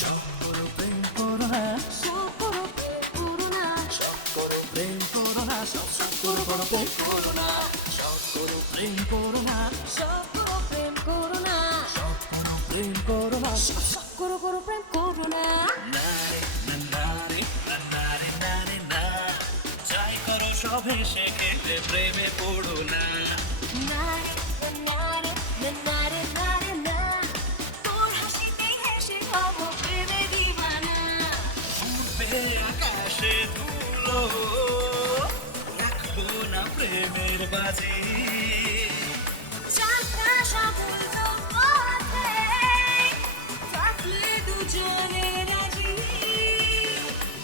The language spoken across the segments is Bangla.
সব করো প্রেম করো না, সব করো প্রেম করো না, সব করো প্রেম করো না, সব সব করো করো প্রেম করো না, সব করো প্রেম করো না, সব করো প্রেম করো না, সব করো প্রেম করো না, সব করো প্রেম করো না। না রে না না রে না না রে না রে না, যাই করো সব হেসে খেতে প্রেমে পড়ো না। না রে না রে না রে না রে না, তোর হাসিতে হেসে হব প্রেমে দিওয়ানা। উঠবে আকাশে ধুলো, রাখবো না প্রেমের বাজি। চাকা সফল পথে থাকলে দুজনে রাজি।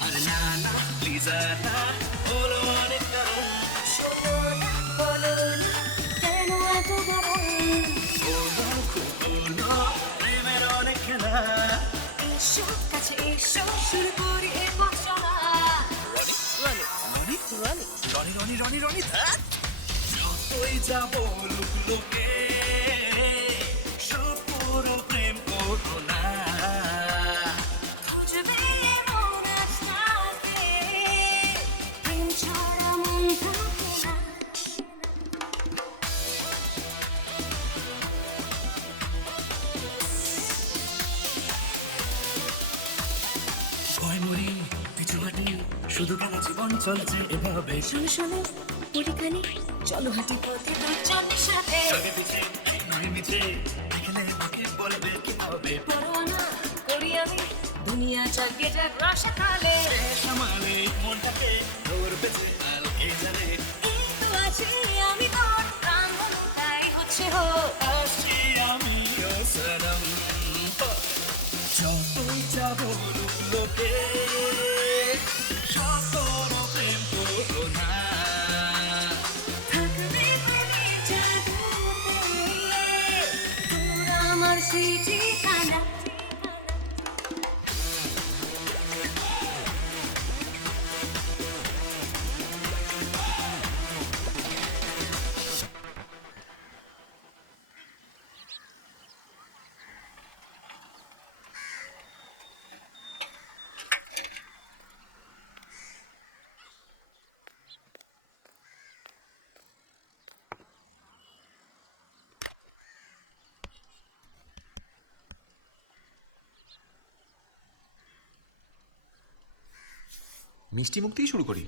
আরে না না প্লিজ না, হলো অনেক কারণ, শোনো না বলো না, কেন এত গরম? হলো হলো প্রেমের অনেক খেলা। এসো কাছে এসো, শুরু করি এ বচনা। রনি রনি রনি রনি রনি রনি রনি ধ্যাৎ। যতই যাব লোকে সব পুরো প্রেম করো না। খুঁজবে এমন আশাতে, প্রেম ছাড়া মন থাকে না। ভয় মরি পিছু হাঁটি, শুধু কেন জীবন চলছে এভাবে। শোনো শোনো পরীখানে, চলো হাঁটি পথে তোর চন্দ্রের সাথে। আগে পিছে নয় মিছে, এখানে আমাকে বলবে কি হবে। পরোয়ানা করি আমি, দুনিয়া চালকে যাক রসাতালে। সামালে মনটাকে ধরবে আর কে জানে। এই তো আছি আমি তোর প্রাণ, তাই হচ্ছে হো। আসছি আমিও সনম, যতই যাব লোকে সব করো প্রেম করো না। থাকবে মনে জাদুতে, তোর আমার সেই ঠিকানা। মিষ্টি মুখ দিয়ে শুরু করি।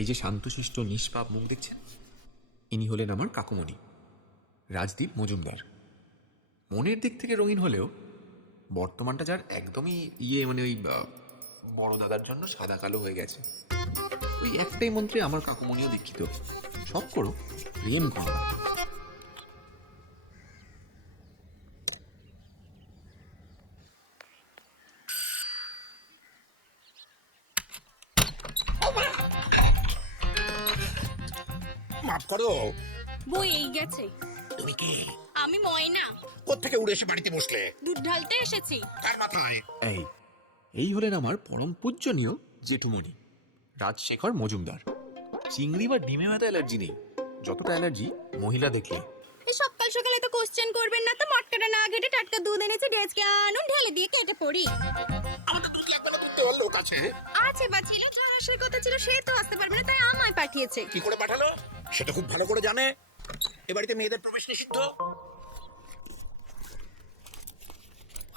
এই যে শান্তশিষ্ট নিষ্পাপ মুখ দেখছেন, ইনি হলেন আমার কাকুমণি রাজদীপ মজুমদার। মনের দিক থেকে রঙিন হলেও বর্তমানটা যার একদমই মানে ওই বড় দাদার জন্য সাদা কালো হয়ে গেছে। ওই একটাই মন্ত্রে আমার কাকুমণিও দীক্ষিত, সব করো প্রেম করো না। মাফ করো। বই এই গেছে। তুমি কি আমি ময়না, কোত্থেকে উড়ে এসে বাড়িতে বসলে? দুধ ঢালতে এসেছি। কার মাথায়? এই হলেন আমার পরম পূজ্যনীয় জেঠিমণি রাজশেখর মজুমদার। চিংড়ি বা ডিমে হয়তো অ্যালার্জি নেই, যতটা অ্যালার্জি মহিলা দেখলে। এই সকাল সকালে তো কোশ্চেন করবেন না তো, মটকাটা না ঘেটে টাটকা দুধ এনেছে, ডেস্কে আনুন, ঢেলে দিয়ে কেটে পড়ি। আমাদের দুধ লাগবে না, দুধ দেওয়ার লোক আছে। আছে বা ছিল, যার আসল কথা ছিল সে তো আসতে পারবে না, তাই আমায় পাঠিয়েছে। কি করে পাঠালো সেটা খুব ভালো করে জানে। এ বাড়িতে মেয়েদের প্রবেশ নিষিদ্ধ।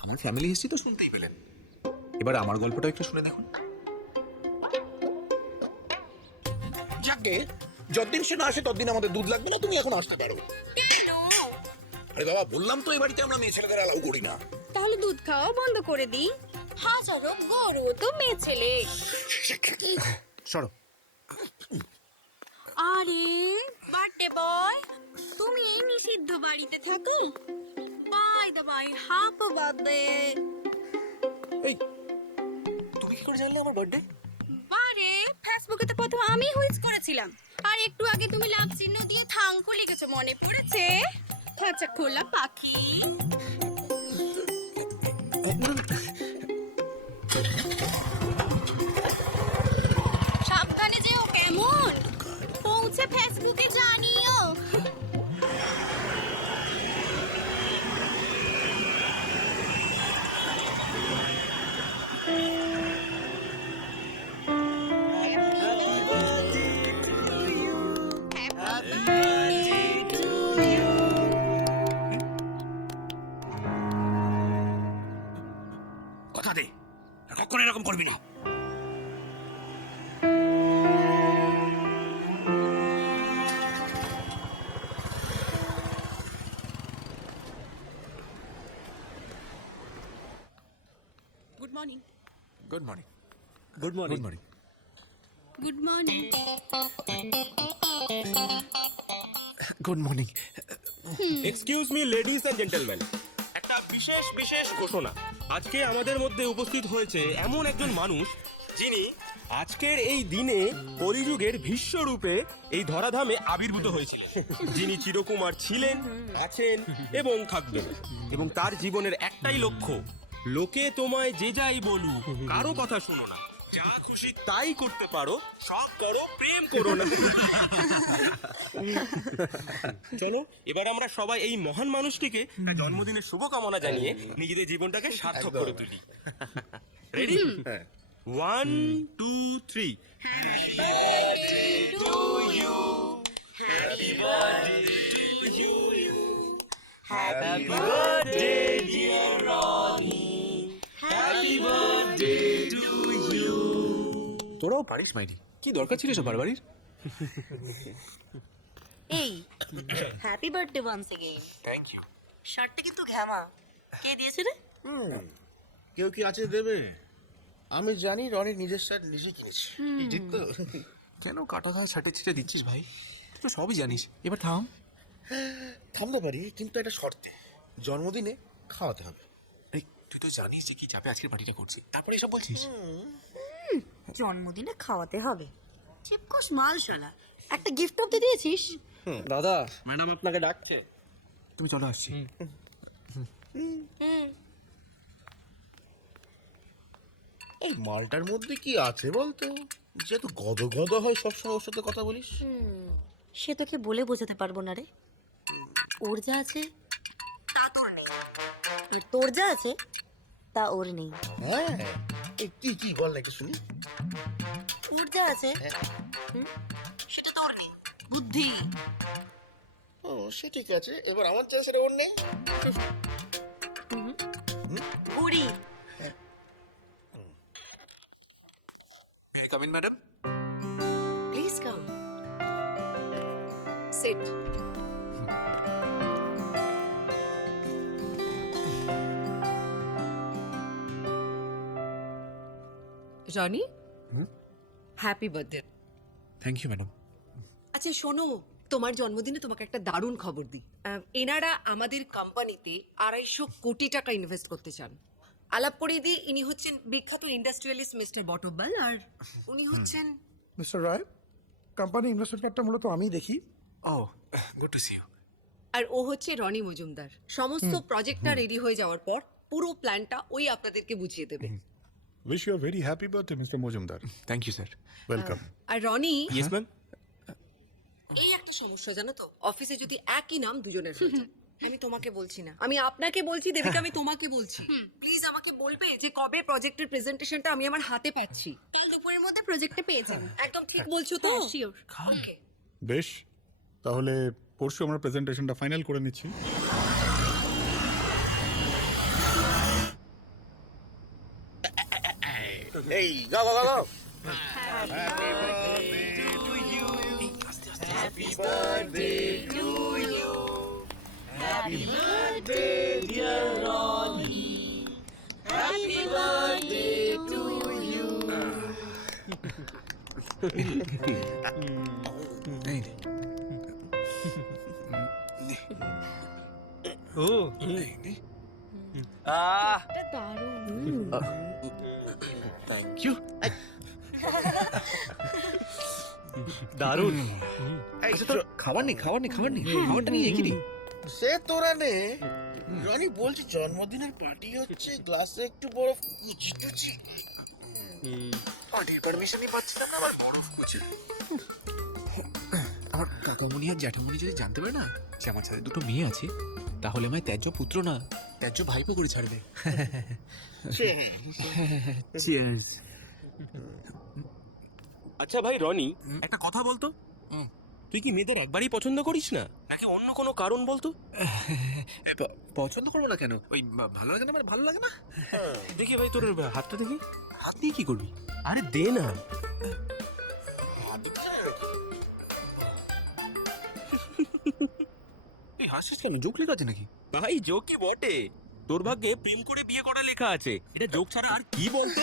আমার ফ্যামিলি হিস্ট্রি তো শুনতেই পেলেন, এবার আমার গল্পটা একটু শুনে দেখুন। যাকে যতদিন সে না আসে ততদিন আমাদের দুধ লাগবে না, তুমি এখন আসতে পারো। আরে বাবা, বললাম তো এই বাড়িতে আমরা মেয়ে ছেলেদের অ্যালাউ করি না। তাহলে দুধ খাওয়া বন্ধ করে দিই। হাজারো গরু তো মেয়ে ছেলে। সরো। আরে বার্থডে বয়, তুমি এই নিষিদ্ধ বাড়িতে থাকো? By the by, happy birthday. এই তুমি কি করে জানলে আমার বার্থডে? বারে ফেসবুকে তো প্রথম আমি হুইজ করেছিলাম, আর একটু আগে তুমি লাভ চিহ্ন দিয়ে থাঙ্কু লিখেছো, মনে পড়েছে? খাঁচা খোলা পাখি। সাবধানে যেও কেমন, পৌঁছে ফেসবুকে জানিও। এরকম করবি না। Good morning. Good morning. Good morning. Good morning. Good morning. Good morning. Excuse me ladies and gentleman, একটা বিশেষ বিশেষ ঘোষণা। আজকে আমাদের মধ্যে উপস্থিত হয়েছে এমন একজন মানুষ যিনি আজকের এই দিনে কলিযুগের ভীষ্মরূপে এই ধরাধামে আবির্ভূত হয়েছিলেন, যিনি চিরকুমার ছিলেন, আছেন এবং থাকবেন, এবং তার জীবনের একটাই লক্ষ্য, লোকে তোমায় যে যাই বলুক কারো কথা শুনো না, যা খুশি তাই করতে পারো, সব করো, প্রেম করো না। চলো এবার আমরা সবাই এই মহান মানুষটিকে তার জন্মদিনের শুভকামনা জানিয়ে নিজেদের জীবনটাকে সার্থক করে তুলি। রেডি? 1 2 3। তোরাও পারিস মাইরি, কি দরকার ছিল সব বারবারির? এই happy birthday once again. Thank you. শার্টটা কিন্তু ঘ্যামা, কে দিয়েছে রে? কেউ কি আছে দেবে? আমি জানি রনি নিজের শার্ট নিজে কিনেছে, ঠিক তো? কেন কাটা খাওয়া ছাটে ছিটে দিচ্ছিস ভাই? তুই তো সবই জানিস, এবার থাম। থামতে পারি, কিন্তু একটা শর্তে, জন্মদিনে খাওয়াতে হবে। এই তুই তো জানিস যে কি চাপে আজকের পার্টিটা করছি, তারপরে এসব বলছিস? জন্মদিনে খাওয়াতে হবে, চিপকস মাল শালা। একটা গিফট তো দিয়েছিস। দাদা, ম্যাডাম আপনাকে ডাকছে। তুমি চলো, আসছি। এই মালটার মধ্যে কি আছে বলতো, যেহেতু গদ গদ হয় সবসময় ওর সাথে কথা বলিস? সে তোকে বলে বোঝাতে পারবো না রে। ওর যা আছে তা তোর নেই, আর তোর যা আছে তা ওর নেই। হ্যাঁ, এই কি কি বল না একটু শুনি। ওর যা আছে সেটা তোর নেই, বুদ্ধি। ও সে ঠিক আছে, এবার আমার যা সেটা ওর নেই। বুড়ি। Come in madam. Please come. Sit. Roni, happy birthday. Thank you madam. আচ্ছা শোনো, তোমার জন্মদিনে তোমাকে একটা দারুণ খবর দিই। এনারা আমাদের কোম্পানিতে 250 কোটি টাকা ইনভেস্ট করতে চান। আলাপ করিয়ে দিই, ইনি হচ্ছেন বিখ্যাত ইন্ডাস্ট্রিয়ালিস্ট মিস্টার বটব্বাল, আর উনি হচ্ছেন মিস্টার রায়। কোম্পানি ইনভেস্টমেন্ট কার্ডটা মূলত আমিই দেখি। ও গুড টু সি ইউ। আর ও হচ্ছে রনি মজুমদার। সমস্ত প্রজেক্টটা রেডি হয়ে যাওয়ার পর পুরো প্ল্যানটা ওই আপনাদেরকে বুঝিয়ে দেবে। Wish you a very happy birthday mister Majumdar. Thank you sir. Welcome. আর রনি, ইয়েস ম্যাম। এই একটা সমস্যা জানো তো, অফিসে যদি একই নাম দুজনের হয়ে যায়। আমি তোমাকে বলছি না, আমি আপনাকে বলছি, দেবিকা আমি তোমাকে বলছি। প্লিজ আমাকে বলবে যে কবে প্রজেক্টের প্রেজেন্টেশনটা আমি আমার হাতে পাচ্ছি। কাল দুপুরের মধ্যে প্রজেক্টে পেয়ে যাবেন। একদম ঠিক বলছো তো? শিওর। ওকে। বেশ, তাহলে পরশু আমরা প্রেজেন্টেশনটা ফাইনাল করে নিচ্ছি। এই গাও গাও গাও। এই ও থ্যাংক ইউ। দারুণ। আচ্ছা তোর খাবার নেই, খাবার নেই, খাবার নেই, খাবারটা নিয়ে এগিয়ে সে তোরা নে। রনি বলছি জন্মদিনের পার্টি হচ্ছে, গ্লাসে একটু বরফ কুচি টুচি। পার্টির পারমিশনই পাচ্ছিলাম না, আবার বরফ কুচি। আমার কাকামণি আর জ্যাঠামণি যদি জানতে পারে না যে আমার সাথে দুটো মেয়ে আছে, তাহলে আমায় ত্যায্য পুত্র না, ত্যায্য ভাইপো করে ছাড়বে। চিয়ার্স। আচ্ছা ভাই রনি, একটা কথা বলতো, তুই কি মেয়েদের একবারই পছন্দ করিস না, নাকি অন্য কোনো কারণ বলতো? পছন্দ করবো না কেন? ওই ভালো লাগে না মানে ভালো লাগে না। দেখি ভাই তোর হাতটা দেখি। হাত দিয়ে কি করবি? আরে দে না। এই হাসিস কেন? জোক লেখা আছে নাকি? ভাই জোকই বটে, তোর ভাগ্যে প্রেম করে বিয়ে করা লেখা আছে, এটা জোক ছাড়া আর কি বলতো?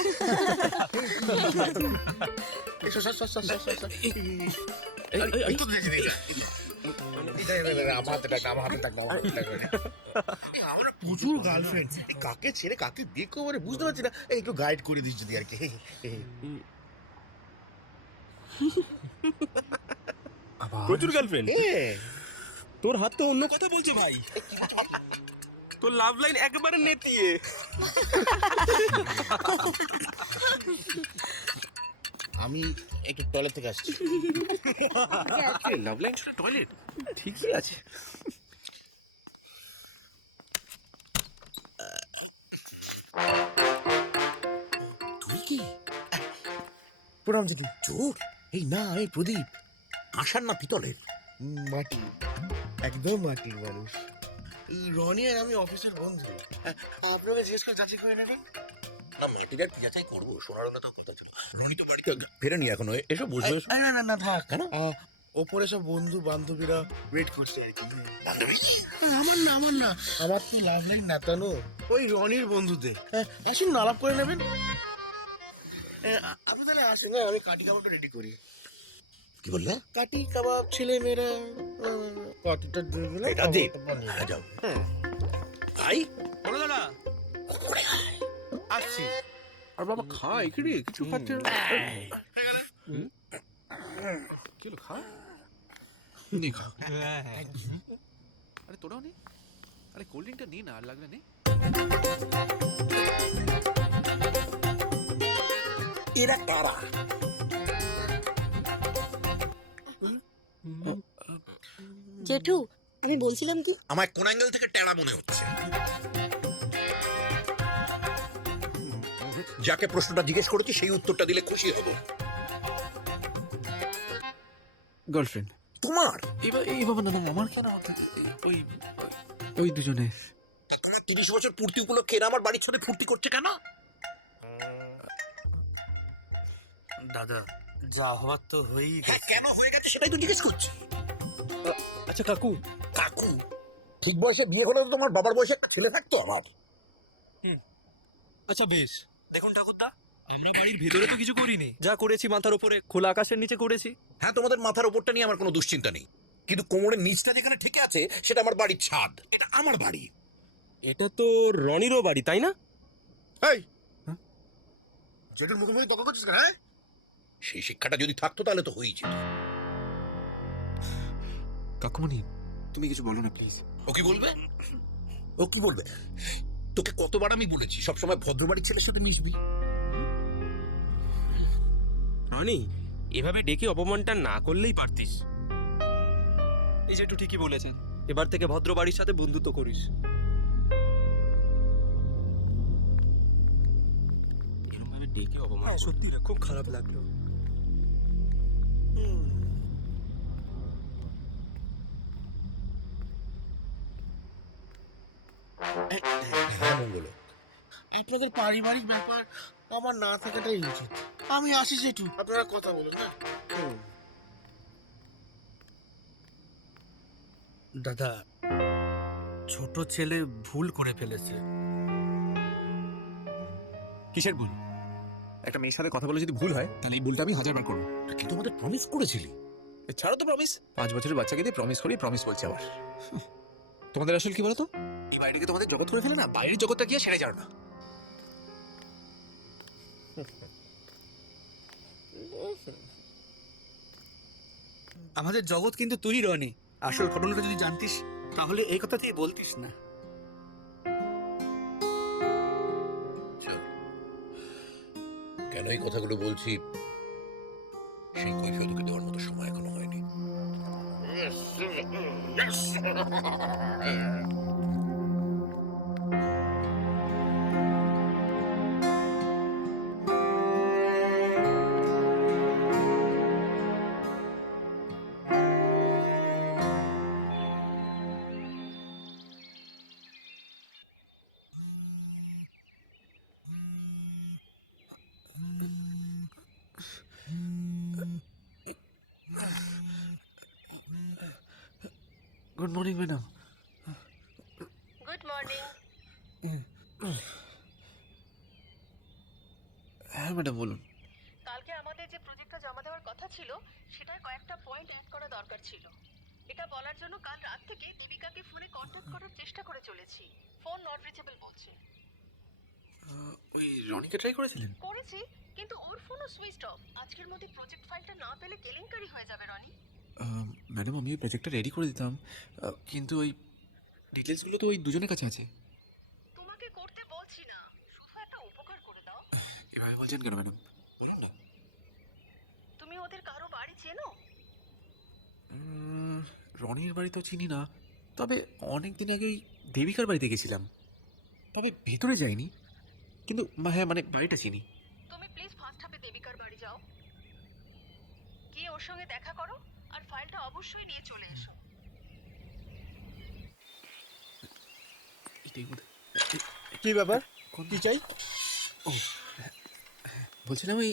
আমার প্রচুর গার্লফ্রেন্ড, কাকে ছেড়ে কাকে দেখো বলে বুঝতে পারছি না, একটু গাইড করে দিস যদি আর কি। প্রচুর গার্লফ্রেন্ড? তোর হাত তো অন্য কথা বলছে ভাই। তোর লাভ লাইন একেবারে নেতিয়ে। আমি একটু টয়লেট থেকে আসছি। লাভ লাইন টয়লেট ঠিকই আছে। তুই কি? প্রণাম দিদি। চোর? এই না, এই প্রদীপ। আশার না পিতলের? মাটি, একদম মাটির মানুষ। রনি আর আমি অফিসের বন্ধু, আপনাকে জিজ্ঞেস করে যাচাই করে নেবেন না। মাটির আর কি যাচাই করবো, সোনার না তো কথা ছিল। রনি তো বাড়িতে ফেরেনি এখনো, এসব বুঝবে না। না না থাক, কেন? ওপরে সব বন্ধু বান্ধবীরা ওয়েট করছে আর কি। বান্ধবী? আমার না, আমার তো লাভ লাইন নাতানো, ওই রনির বন্ধুদের। আসুন না, আলাপ করে নেবেন। আপনি তাহলে আসুন, আমি কাটি কাবাবটা রেডি করি। কি বললে? কাটি কাবাব, ছেলে মেয়েরা কাটিটা দিয়ে দিলে এটা দে। যাও ভাই। বলো দাদা আসছি। আর বাবা খা, এখানে কিছু খাচ্ছে না। কি হলো, খা। নে খা। আরে তোরাও নে। আরে কোল্ড ড্রিঙ্কটা নে না, আর লাগলে নে। এরা কারা? জেঠু, আমি বলছিলাম কি, আমার কোন অ্যাঙ্গেল থেকে টেরা মনে হচ্ছে? যাকে প্রশ্নটা জিজ্ঞেস করেছি সেই উত্তরটা দিলে খুশি হব। গার্লফ্রেন্ড তোমার? এই বাবা না, আমার কেন? ওই ওই দুজনে। তোমার 30 বছর পূর্তি উপলক্ষে এরা আমার বাড়ির ছোটে ফুর্তি করছে কেন? দাদা যা হওয়ার তো হয়েই হ্যাঁ, কেন হয়ে গেছে সেটাই তো জিজ্ঞেস করছি। আচ্ছা কাকু, কাকু? ঠিক বয়সে বিয়ে হলে তো তোমার বাবার বয়সে একটা ছেলে থাকতো আমার। আচ্ছা বেশ, দেখুন ঠাকুরদা, আমরা বাড়ির ভেতরে তো কিছু করিনি, যা করেছি মাথার উপরে খোলা আকাশের নিচে করেছি। হ্যাঁ, তোমাদের মাথার ওপরটা নিয়ে আমার কোনো দুশ্চিন্তা নেই, কিন্তু কোমরের নিচটা যেখানে ঠেকে আছে সেটা আমার বাড়ির ছাদ, এটা আমার বাড়ি। এটা তো রনিরও বাড়ি, তাই না? এই জেঠুর মুখে মুখে তর্ক করছিস কেন? হ্যাঁ, সেই শিক্ষাটা যদি থাকতো তাহলে তো হয়েই যেত। কাকুমণি তুমি কিছু বলো না প্লিজ। ও কি বলবে? ও কি বলবে? তোকে কতবার আমি বলেছি সবসময় ভদ্রবাড়ির ছেলের সাথে মিশবি। রনি, এভাবে ডেকে অপমানটা না করলেই পারতিস। এই যে একটু ঠিকই বলেছেন, এবার থেকে ভদ্র বাড়ির সাথে বন্ধুত্ব করিস। এরকম ভাবে ডেকে অপমান সত্যি না, খুব খারাপ লাগলো। হ্যাঁ মঙ্গল, আপনাদের পারিবারিক ব্যাপার আমার না থাকাটাই উচিত। আমি আসি জেঠু, আপনারা কথা বলুন। দাদা, ছোট ছেলে ভুল করে ফেলেছে। কিসের ভুল? একটা মেয়ের সাথে কথা বলে যদি ভুল হয় তাহলে এই ভুলটা আমি 1000 বার করবো। কিন্তু আমাদের প্রমিস করেছিলি। ছাড়ো তো প্রমিস। 5 বছরের বাচ্চাকে দিয়ে প্রমিস করি, প্রমিস বলছে আবার। তোমাদের আসল কি বলো তো? এই বাইরেকে তোমাদের জগৎ করে ফেলে না, বাইরের জগৎটা গিয়ে সেরে যাও না। আমাদের জগৎ কিন্তু তুই রনি। আসল ঘটনাটা যদি জানতিস তাহলে এই কথা তুই বলতিস না। কেন এই কথাগুলো বলছি সেই কৈফিয়ত তোকে দেওয়ার মতো সময় এখনো হয়নি। Good morning madam. Good morning. হ্যাঁ ম্যাডাম বলুন। কালকে আমাদের যে প্রজেক্টটা জমা দেওয়ার কথা ছিল সেটার কয়েকটা পয়েন্ট অ্যাড করা দরকার ছিল। এটা বলার জন্য কাল রাত থেকে দেবিকাকে ফোনে কন্ট্যাক্ট করার চেষ্টা করে চলেছি, ফোন নট রিচেবল বলছে। ওই রনিকে ট্রাই করেছিলেন? করেছি, কিন্তু ওর ফোনও সুইচড অফ। আজকের মধ্যে প্রজেক্ট ফাইলটা না পেলে কেলেঙ্কারি হয়ে যাবে রনি। ম্যাডাম আমি ওই প্রজেক্টটা রেডি করে দিতাম, কিন্তু ওই ডিটেলসগুলো তো ওই দুজনের কাছে আছে। তোমাকে করতে বলছি না, শুধু একটা উপকার করে দাও। এভাবে বলছেন কেন ম্যাডাম, বলুন না। তুমি ওদের কারো বাড়ি চেনো? রনির বাড়ি তো চিনি না, তবে অনেক দিন আগেই দেবিকার বাড়িতে গেছিলাম, তবে ভেতরে যাইনি, কিন্তু হ্যাঁ মানে বাড়িটা চিনি। তুমি প্লিজ ফার্স্ট হাফে দেবিকার বাড়ি যাও, গিয়ে ওর সঙ্গে দেখা করো, আর ফাইলটা অবশ্যই নিয়ে চলে এসো। এটাই বোধ কি ব্যাপার, কি চাই? বলছিলাম ওই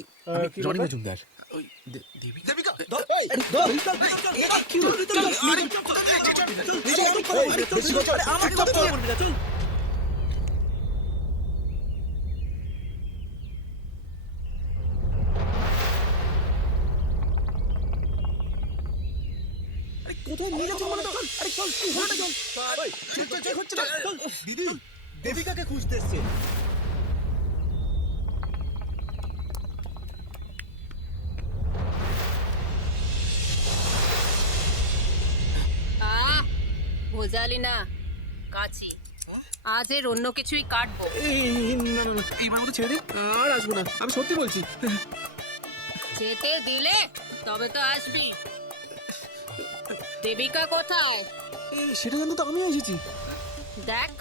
কি রনি ব্যাপার? মজুমদার, ওই দেবিকা। দিদি দেবিকাকে খুঁজতে এসছে। বোঝালি না কাছি, আজ এর অন্য কিছুই কাটবো। এইবার মতো ছেড়ে দিন, আর আসবো না, আমি সত্যি বলছি। যেতে দিলে তবে তো আসবি। দেবিকা কোথায়? সেটা জানতে তো আমিও এসেছি। দেখ,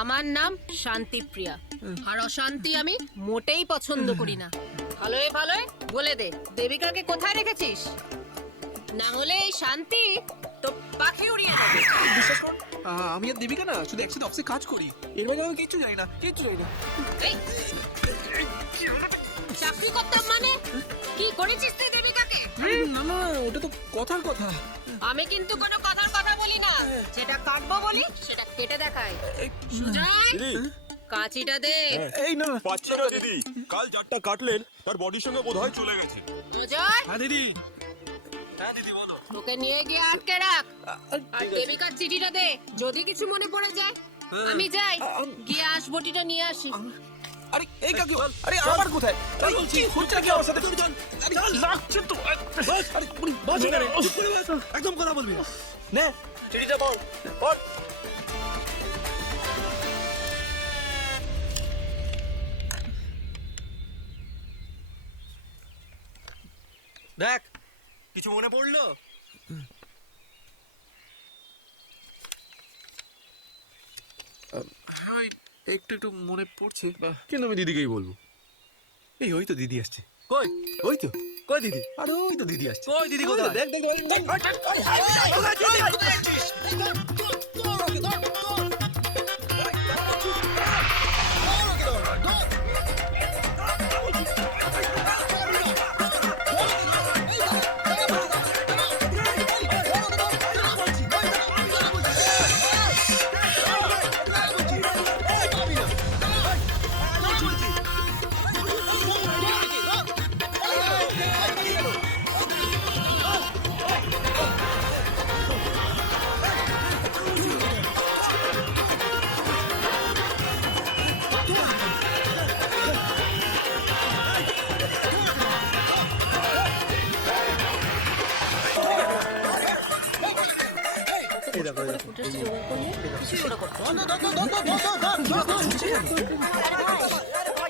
আমার নাম শান্তিপ্রিয়া, আর অশান্তি আমি মোটেই পছন্দ করি না। ভালোই ভালোই বলে দে, দেবিকাকে কোথায় রেখেছিস? না হলে এই শান্তি তো পাখি উড়িয়ে দেবে। আমি আর দেবিকা না শুধু একসাথে অফিসে কাজ করি, এর বাইরে আমি কিচ্ছু জানি না, কিচ্ছু জানি না। এই, চাকরি করতাম মানে কি করেছিস তুই দেবিকাকে? না না, ওটা তো কথার কথা। আমি কিন্তু কোনো কথার কথা বলি না, যেটা কাটবো বলি সেটা কেটে দেখাই। সুজয়, কাঁচিটা দে। এই না পাচ্ছি না দিদি, কাল যারটা কাটলেন তার বডির সঙ্গে বোধহয় চলে গেছে। সুজয়, হ্যাঁ দিদি। তোকে নিয়ে গিয়ে আটকে রাখ, আর দেবিকার চিঠিটা দে। যদি কিছু মনে পড়ে যায় আমি যাই, গিয়ে আসবটিটা নিয়ে আসি। আরে এই কাকু, আরে আমার কোথায়? আরে কি হচ্ছে কি আমার সাথে? লাগছে তো। আরে পুরি বাজে না রে, একদম কথা বলবি না। নে চিঠিটা বল বল। দেখ, কিছু মনে পড়লো? হ্যাঁ ওই একটু একটু মনে পড়ছে, কিন্তু আমি দিদিকেই বলবো। এই ওই তো দিদি আসছে। কই ওই তো, কই দিদি? আরে ওই তো দিদি আসছে। কই দিদি কোথায়? দেখ দেখ দেখ।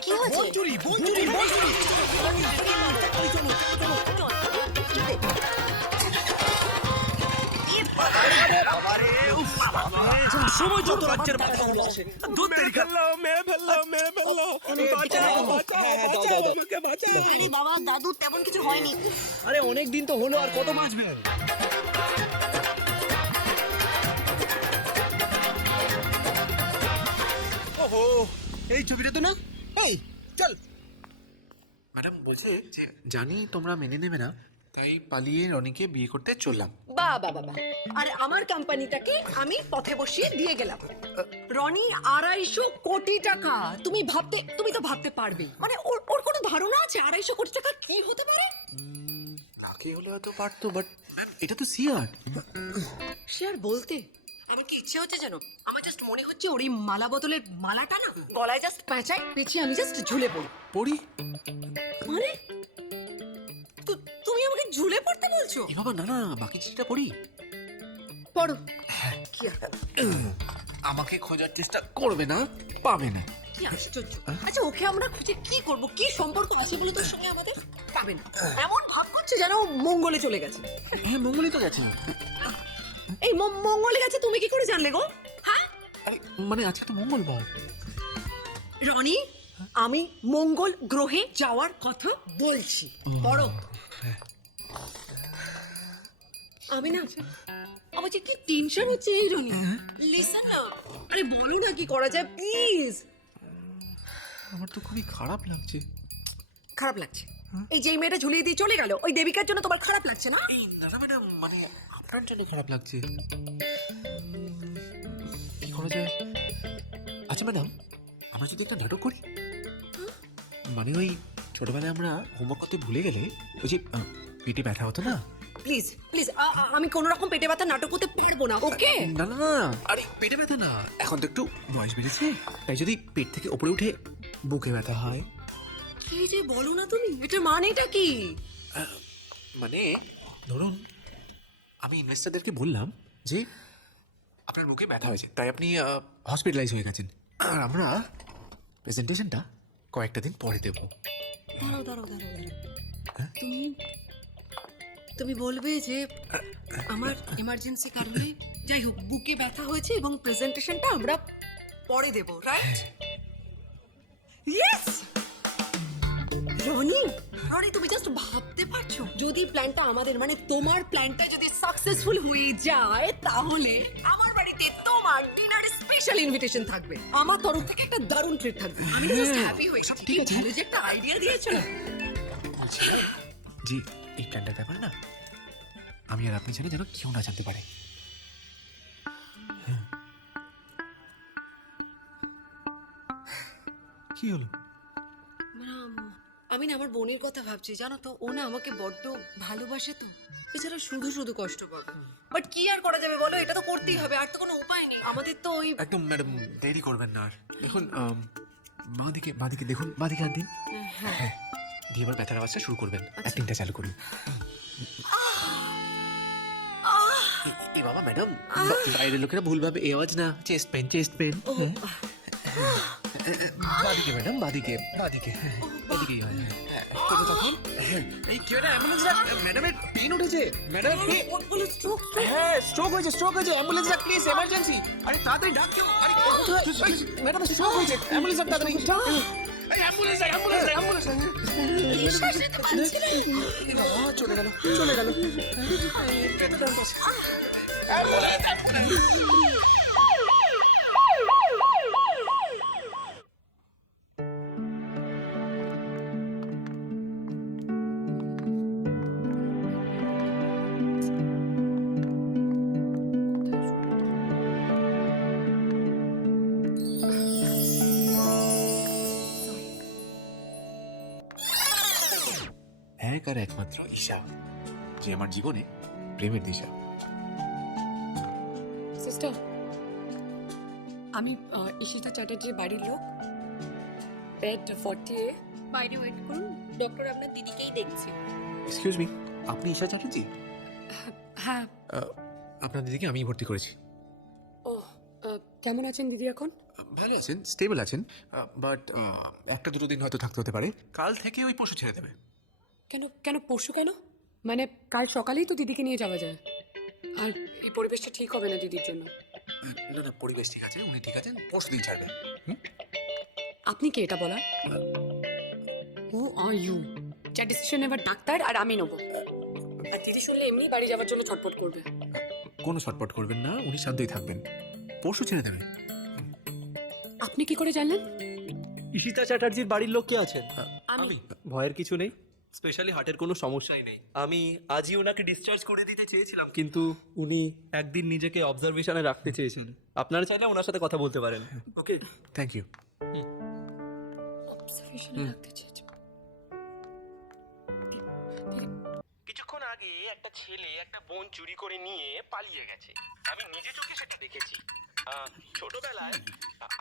কি হয়েছে? চুরি, বই চুরি, বই চুরি। সময় যত রাজ্যের মাথাগুলো আসে, দুধ তৈরি কর। মেরে ফেললো। বাঁচাও, বাঁচাও, বাঁচাও, আমাকে বাঁচাও। আরে বাবা, দাদু তেমন কিছু হয়নি। আরে অনেক দিন তো হলো, আর কত বাঁচবেন? ওহো, এই ছবিটা তো না। এই চল। ম্যাডাম বলছে যে জানি তোমরা মেনে নেবে না, তাই পালিয়ে রনিকে বিয়ে করতে চললাম। বাহ বাহ বাহ বাহ। আর আমার কোম্পানিটাকে আমি পথে বসিয়ে দিয়ে গেলাম। রনি 250 কোটি টাকা, তুমি তো ভাবতে পারবে, মানে ওর কোনো ধারণা আছে 250 কোটি টাকা কি হতে পারে? আগে হলে হয়তো পারতো, বাট ম্যাম এটা তো সিয়ার। সে আর বলতে আমার কি ইচ্ছে হচ্ছে জানো, আমার জাস্ট মনে হচ্ছে ওর এই মালা বদলের মালাটা না গলায় জাস্ট পেঁচায় পেঁচিয়ে আমি জাস্ট ঝুলে পড়ি। মানে তুমি আমাকে ঝুলে পড়তে বলছো? এ বাবা না না, বাকি চিঠিটা পড়ি। পড়ো। কি আমাকে খোঁজার চেষ্টা করবে না, পাবে না। কি আশ্চর্য। আচ্ছা ওকে আমরা খুঁজে কি করব? কি সম্পর্ক আছে বলে তোর সঙ্গে আমাদের? পাবে না, এমন ভাব করছে যেন ও মঙ্গলে চলে গেছে। হ্যাঁ মঙ্গলই তো গেছে। এই মঙ্গলে গেছে তুমি কি করে জানলে গো? হ্যাঁ আরে মানে আজকে তো মঙ্গলবার। রনি, আমি মঙ্গল গ্রহে যাওয়ার কথা বলছি। পড়ো। আমি না আমার যে কি টেনশন হচ্ছে এই রনি। লিসেন না, আরে বলো না কি করা যায় প্লিজ। আমার তো খুবই খারাপ লাগছে। খারাপ লাগছে? এই যে মেয়েটা ঝুলিয়ে দিয়ে চলে গেল ওই দেবিকার জন্য তোমার খারাপ লাগছে না? এই দাদা ম্যাডাম, মানে আপনার জন্য খারাপ লাগছে। কি করা যায়? আচ্ছা ম্যাডাম, আমরা যদি একটা নাটক করি, মানে ওই ছোটবেলায় আমরা হোমওয়ার্ক করতে ভুলে গেলে ওই যে পেটে ব্যথা হতো না। প্লিজ প্লিজ, আমি কোন রকম পেটে ব্যথা নাটক করতে পারবো না, ওকে? না না না, আরে পেটে ব্যথা না, এখন তো একটু বয়স বেড়েছে, তাই যদি পেট থেকে ওপরে উঠে বুকে ব্যথা হয়। কি যে বলো না তুমি, এটা মানেটা কি? মানে ধরুন আমি ইনভেস্টরদেরকে বললাম যে আপনার বুকে ব্যথা হয়েছে, তাই আপনি হসপিটালাইজ হয়ে গেছেন, আর আমরা প্রেজেন্টেশনটা কয়েকটা দিন পরে দেবো। দাঁড়াও তুমি বলবে যে আমার এমার্জেন্সি কারণে যাই হোক বুকে ব্যথা হয়েছে এবং প্রেজেন্টেশনটা আমরা পরে দেব, রাইট? ইয়েস। রনি তুমি জাস্ট ভাবতে পারছো যদি প্ল্যানটা আমাদের মানে তোমার প্ল্যানটা যদি সাকসেসফুল হয়ে যায় তাহলে আমার বাড়িতে তোমার ডিনারে স্পেশাল ইনভিটেশন থাকবে, আমার তরফ থেকে একটা দারুণ ট্রিট থাকবে। আমি জাস্ট হ্যাপি হয়ে গেছি। ঠিক আছে, যে একটা আইডিয়া দিয়েছো না। জি, এই প্ল্যানটার ব্যাপারে না আমি আর আপনি জানি যেন কেউ না জানতে পারে। কি হলো? আমি না আমার বোনের কথা ভাবছি, জানো তো, ও না আমাকে বড্ড ভালোবাসে, তো এছাড়া শুধু শুধু কষ্ট পাবে। বাট কি আর করা যাবে বলো, এটা তো করতেই হবে, আর তো কোনো উপায় নেই আমাদের তো। ওই একদম ম্যাডাম দেরি করবেন না আর। দেখুন বাঁদিকে দেখুন, বাঁদিকে হাত দিন। হ্যাঁ, দিয়ে এবার ব্যথার আওয়াজটা শুরু করবেন, অ্যাক্টিংটা চালু করুন। এ বাবা ম্যাডাম, বাইরের লোকেরা ভুল ভাবে, এই আওয়াজ না, চেস্ট পেন। বাদিকে ম্যাডাম, বাদিকে বাদিকেই হয়। তখন এই কি না, অ্যাম্বুলেন্স ডাক, ম্যাডামের পেন উঠেছে, ম্যাডাম হ্যাঁ স্ট্রোক হয়েছে, অ্যাম্বুলেন্স ডাক প্লিজ, এমার্জেন্সি। আরে তাড়াতাড়ি ডাক কেউ, আরে ম্যাডাম স্ট্রোক হয়েছে, অ্যাম্বুলেন্স ডাক তাড়াতাড়ি, এই অ্যাম্বুলেন্স চলে গেল। এক আর একমাত্র ঈশা, যে আমার জীবনে প্রেমের দিশা। সিস্টার, আমি ঈশিতা চ্যাটার্জির বাড়ির লোক, বেড 40A। বাইরে ওয়েট করুন, ডক্টর আপনার দিদিকেই দেখছে। এক্সকিউজ মি, আপনি ঈশা চ্যাটার্জি? হ্যাঁ। আপনার দিদিকে আমি ভর্তি করেছি। ও, কেমন আছেন দিদি এখন? ভালো আছেন, স্টেবল আছেন, বাট একটা দুটো দিন হয়তো থাকতে হতে পারে। কাল থেকে ওই পশু ছেড়ে দেবে। কেন পরশু কেন? মানে কাল সকালেই তো দিদিকে নিয়ে যাওয়া যায়, আর এই পরিবেশটা ঠিক হবে না দিদির জন্য। না পরিবেশ ঠিক আছে, উনি ঠিক আছেন, পরশু দিন ছাড়বে। আপনি কে এটা বলা? হু আর ইউ? যা ডিসিশন এবার ডাক্তার আর আমি নেবো। আর দিদি শুনলে এমনি বাড়ি যাওয়ার জন্য ছটপট করবে। কোনো ছটপট করবেন না, উনি শান্তই থাকবেন, পরশু ছেড়ে দেবে। আপনি কি করে জানলেন? ঈশিতা চ্যাটার্জির বাড়ির লোক কে আছেন? আমি। ভয়ের কিছু নেই, স্পেশালি হার্টের কোনো সমস্যাই নেই। আমি আজই ওনাকে ডিসচার্জ করে দিতে চেয়েছিলাম, কিন্তু উনি একদিন নিজেকে অবজারভেশনে রাখতে চেয়েছেন। আপনারা চাইলে ওনার সাথে কথা বলতে পারেন। ওকে, থ্যাংক ইউ। কিছুক্ষণ আগে একটা ছেলে একটা বোন চুরি করে নিয়ে পালিয়ে গেছে। আমি নিজে চোখে সেটা দেখেছি। ছোটবেলায়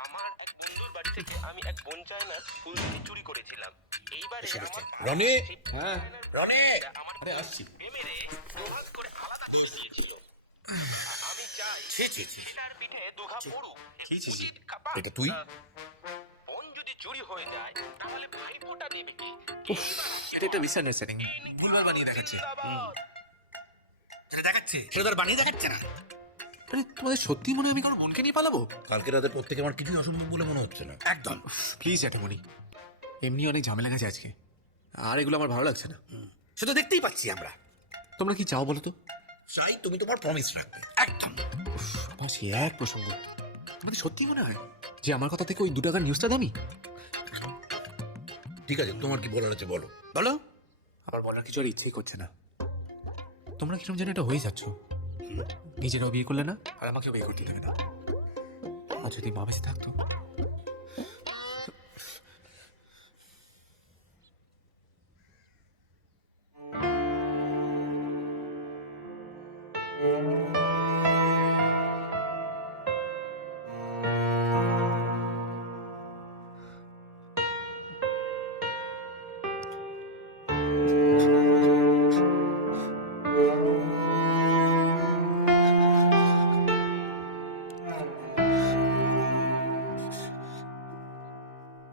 আমার এক বন্ধুর বাড়ি থেকে আমি এক বোন চায়না ফুল দিয়ে চুরি করেছিলাম। এইবারে আমার রনি, হ্যাঁ রনি, আমার আরে আসছি। মেরে প্রভাত করে আলাদা করে দিয়েছিল। আমি চাই ছি ছি ছি, তার পিঠে দুঘা পড়ুক। ছি, ছি, ছি। এটা তুই? বোন যদি চুরি হয়ে যায় তাহলে ভাইফোঁটা দেবে কে? এটা একটা মিসআন্ডারস্ট্যান্ডিং, ভুলভাল বানিয়ে দেখাচ্ছে। সেটা দেখাচ্ছে, সেটা তার বানিয়ে দেখাচ্ছে না। আরে তোমাদের সত্যি মনে হয় আমি কোনো বোনকে নিয়ে পালাবো? কালকে রাতে প্রত্যেকে আমার কিছুই অসম্ভব বলে মনে হচ্ছে না একদম। প্লিজ জ্যাঠামণি, এমনি অনেক ঝামেলা গেছে আজকে, আর এগুলো আমার ভালো লাগছে না। সেটা দেখতেই পাচ্ছি আমরা। তোমরা কি চাও বলো তো? চাই তুমি তোমার প্রমিস রাখবে একদম। আমার সে এক প্রসঙ্গ, তোমাদের সত্যি মনে হয় যে আমার কথা থেকে ওই 2 টাকার নিউজটা দামি? ঠিক আছে, তোমার কি বলার আছে বলো। বলো। আবার বলার কিছু আর ইচ্ছেই করছে না। তোমরা কিরকম যেন এটা হয়ে যাচ্ছ, নিজেরাও বিয়ে করলে না আর আমাকেও বিয়ে করতে দেবে না। আর যদি মা বেঁচে থাকতো।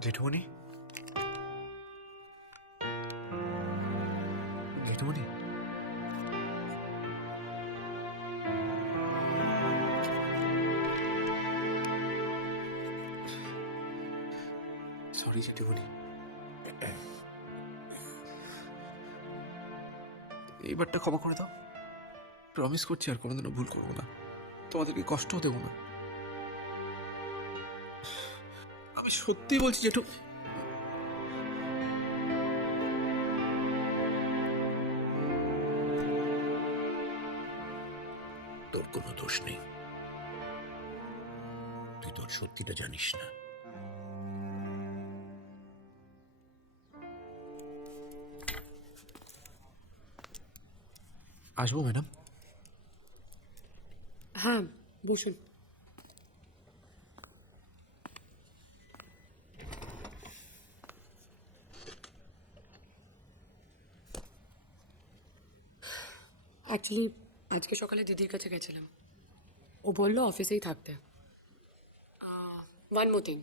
জেঠুমণি, জেঠুমণি, সরি জেঠুমণি, এইবারটা ক্ষমা করে দাও। প্রমিস করছি আর কোনোদিনও ভুল করবো না, তোমাদেরকে কষ্টও দেবো না। আমি সত্যি বলছি জেঠু। তোর কোনো দোষ নেই, তুই তোর সত্যিটা জানিস না। আসবো ম্যাডাম? হ্যাঁ বসুন। অ্যাকচুয়ালি আজকে সকালে দিদির কাছে গেছিলাম, ও বললো অফিসেই থাকতে। ওয়ান মোর থিং,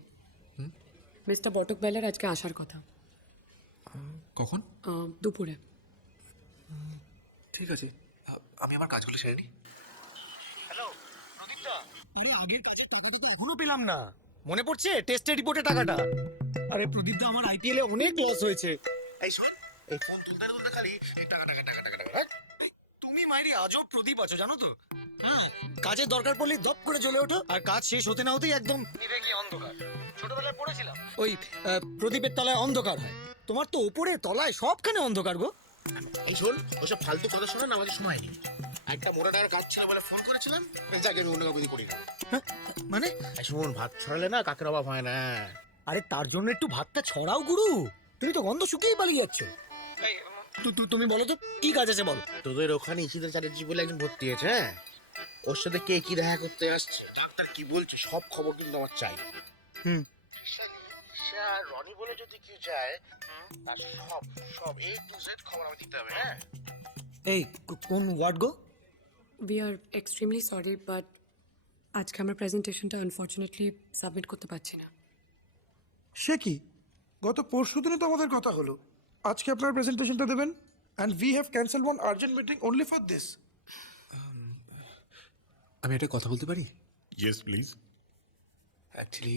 মিস্টার বটক বেলার আজকে আসার কথা। কখন? দুপুরে। ঠিক আছে, আমি আমার কাজগুলো সেরে নিই। হ্যালো প্রদীপদা, আগের কাজের টাকাটা তো এখনো পেলাম না। মনে পড়ছে টেস্টের রিপোর্টের টাকাটা? আরে প্রদীপদা, আমার আইপিএল এ অনেক লস হয়েছে। এই শোন, এই ফোন তুলতে তুলতে খালি এই টাকা টাকা টাকা টাকা টাকা। তুমি মাইরি আজব প্রদীপ আছো জানো তো। হ্যাঁ, কাজের দরকার পড়লে দপ করে জ্বলে ওঠো, আর কাজ শেষ হতে না হতেই একদম নিভে গিয়ে অন্ধকার। ছোটবেলায় পড়েছিলাম ওই প্রদীপের তলায় অন্ধকার হয়, তোমার তো উপরে তলায় সবখানে অন্ধকার গো। এই শোন, ওসব ফালতু কথা শোনা না, আমাদের সময় নেই। একটা মোটা টাকার কাজ ছিল বলে ফোন করেছিলাম, যাকে আমি অন্য কাউকে করি না। মানে শোন, ভাত ছড়ালে না কাকের অভাব হয় না। আরে তার জন্য একটু ভাতটা ছড়াও গুরু, তুমি তো গন্ধ শুকিয়ে পালিয়ে যাচ্ছ। তুমি বলো তো কি কাজ আছে বলো। তোদের ওখানে ইসিতা চ্যাটার্জি বলে একজন ভর্তি হয়েছে, হ্যাঁ, ওর সাথে কে কি দেখা করতে আসছে, ডাক্তার কি বলছে, সব খবর কিন্তু আমার চাই। রনি বলে যদি কেউ যায়, তার সব সব A to Z খবর আমি দিতে হবে। হ্যাঁ, এই কোন ওয়ার্ড গো? We are extremely sorry, but আজকে আমার প্রেজেন্টেশনটা আনফর্চুনেটলি সাবমিট করতে পারছি না। সে কি, গত পরশু দিনে তো আমাদের কথা হলো আজকে আপনার প্রেজেন্টেশনটা দেবেন, and we have cancelled one urgent meeting only for this. আমি একটা কথা বলতে পারি? Yes please. অ্যাকচুয়ালি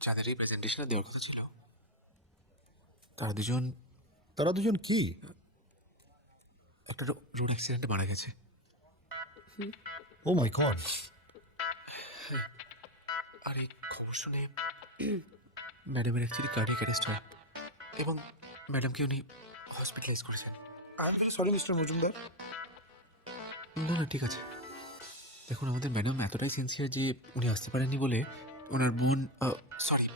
যাদের এই প্রেজেন্টেশনটা দেওয়ার কথা ছিল, তারা দুজন কি? একটা রোড অ্যাক্সিডেন্টে মারা গেছে। ও মাই গড। আর এই খবর শুনে ম্যাডামের অ্যাকচুয়ালি কার্ডিয়াক অ্যারেস্ট হয়, এবং ম্যাডামকে উনি হসপিটালাইজ করেছেন। I am very sorry mister Majumdar. না না ঠিক আছে। দেখুন আমাদের ম্যাডাম এতটাই সিনসিয়ার যে উনি আসতে পারেননি বলে ওনার বোন সরি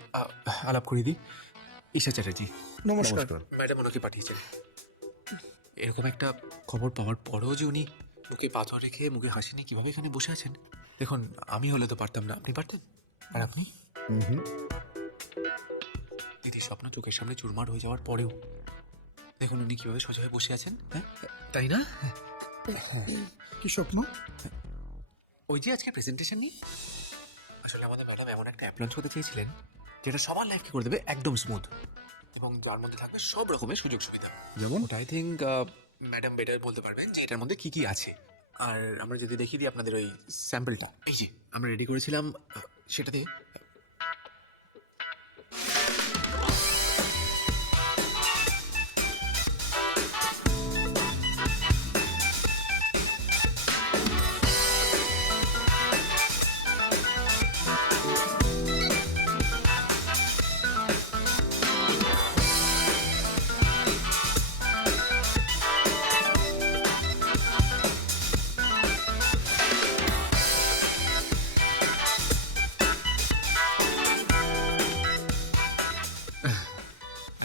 আলাপ করে দিই, ঈশা চ্যাটার্জি নমস্কার। ম্যাডাম ওনাকে পাঠিয়েছেন। এরকম একটা খবর পাওয়ার পরেও যে উনি মুখে পাথর রেখে মুখে হাসি নিয়ে কীভাবে এখানে বসে আছেন, দেখুন আমি হলে তো পারতাম না, আপনি পারতেন? আর আপনি? দিদির স্বপ্ন চোখের সামনে চুরমার হয়ে যাওয়ার পরেও দেখুন উনি কীভাবে সোজা হয়ে বসে আছেন, হ্যাঁ তাই না? কি স্বপ্ন? ওই যে আজকে প্রেজেন্টেশন নিয়ে আসলে আমাদের ম্যাডাম এমন একটা অ্যাপ লঞ্চ করতে চেয়েছিলেন যেটা সবার লাইফকে করে দেবে একদম স্মুথ এবং যার মধ্যে থাকবে সব রকমের সুযোগ সুবিধা। যেমন ওটা আই থিঙ্ক ম্যাডাম বেটার বলতে পারবেন যে এটার মধ্যে কি কি আছে। আর আমরা যদি দেখিয়ে দিই আপনাদের ওই স্যাম্পলটা, এই যে আমরা রেডি করেছিলাম সেটাতে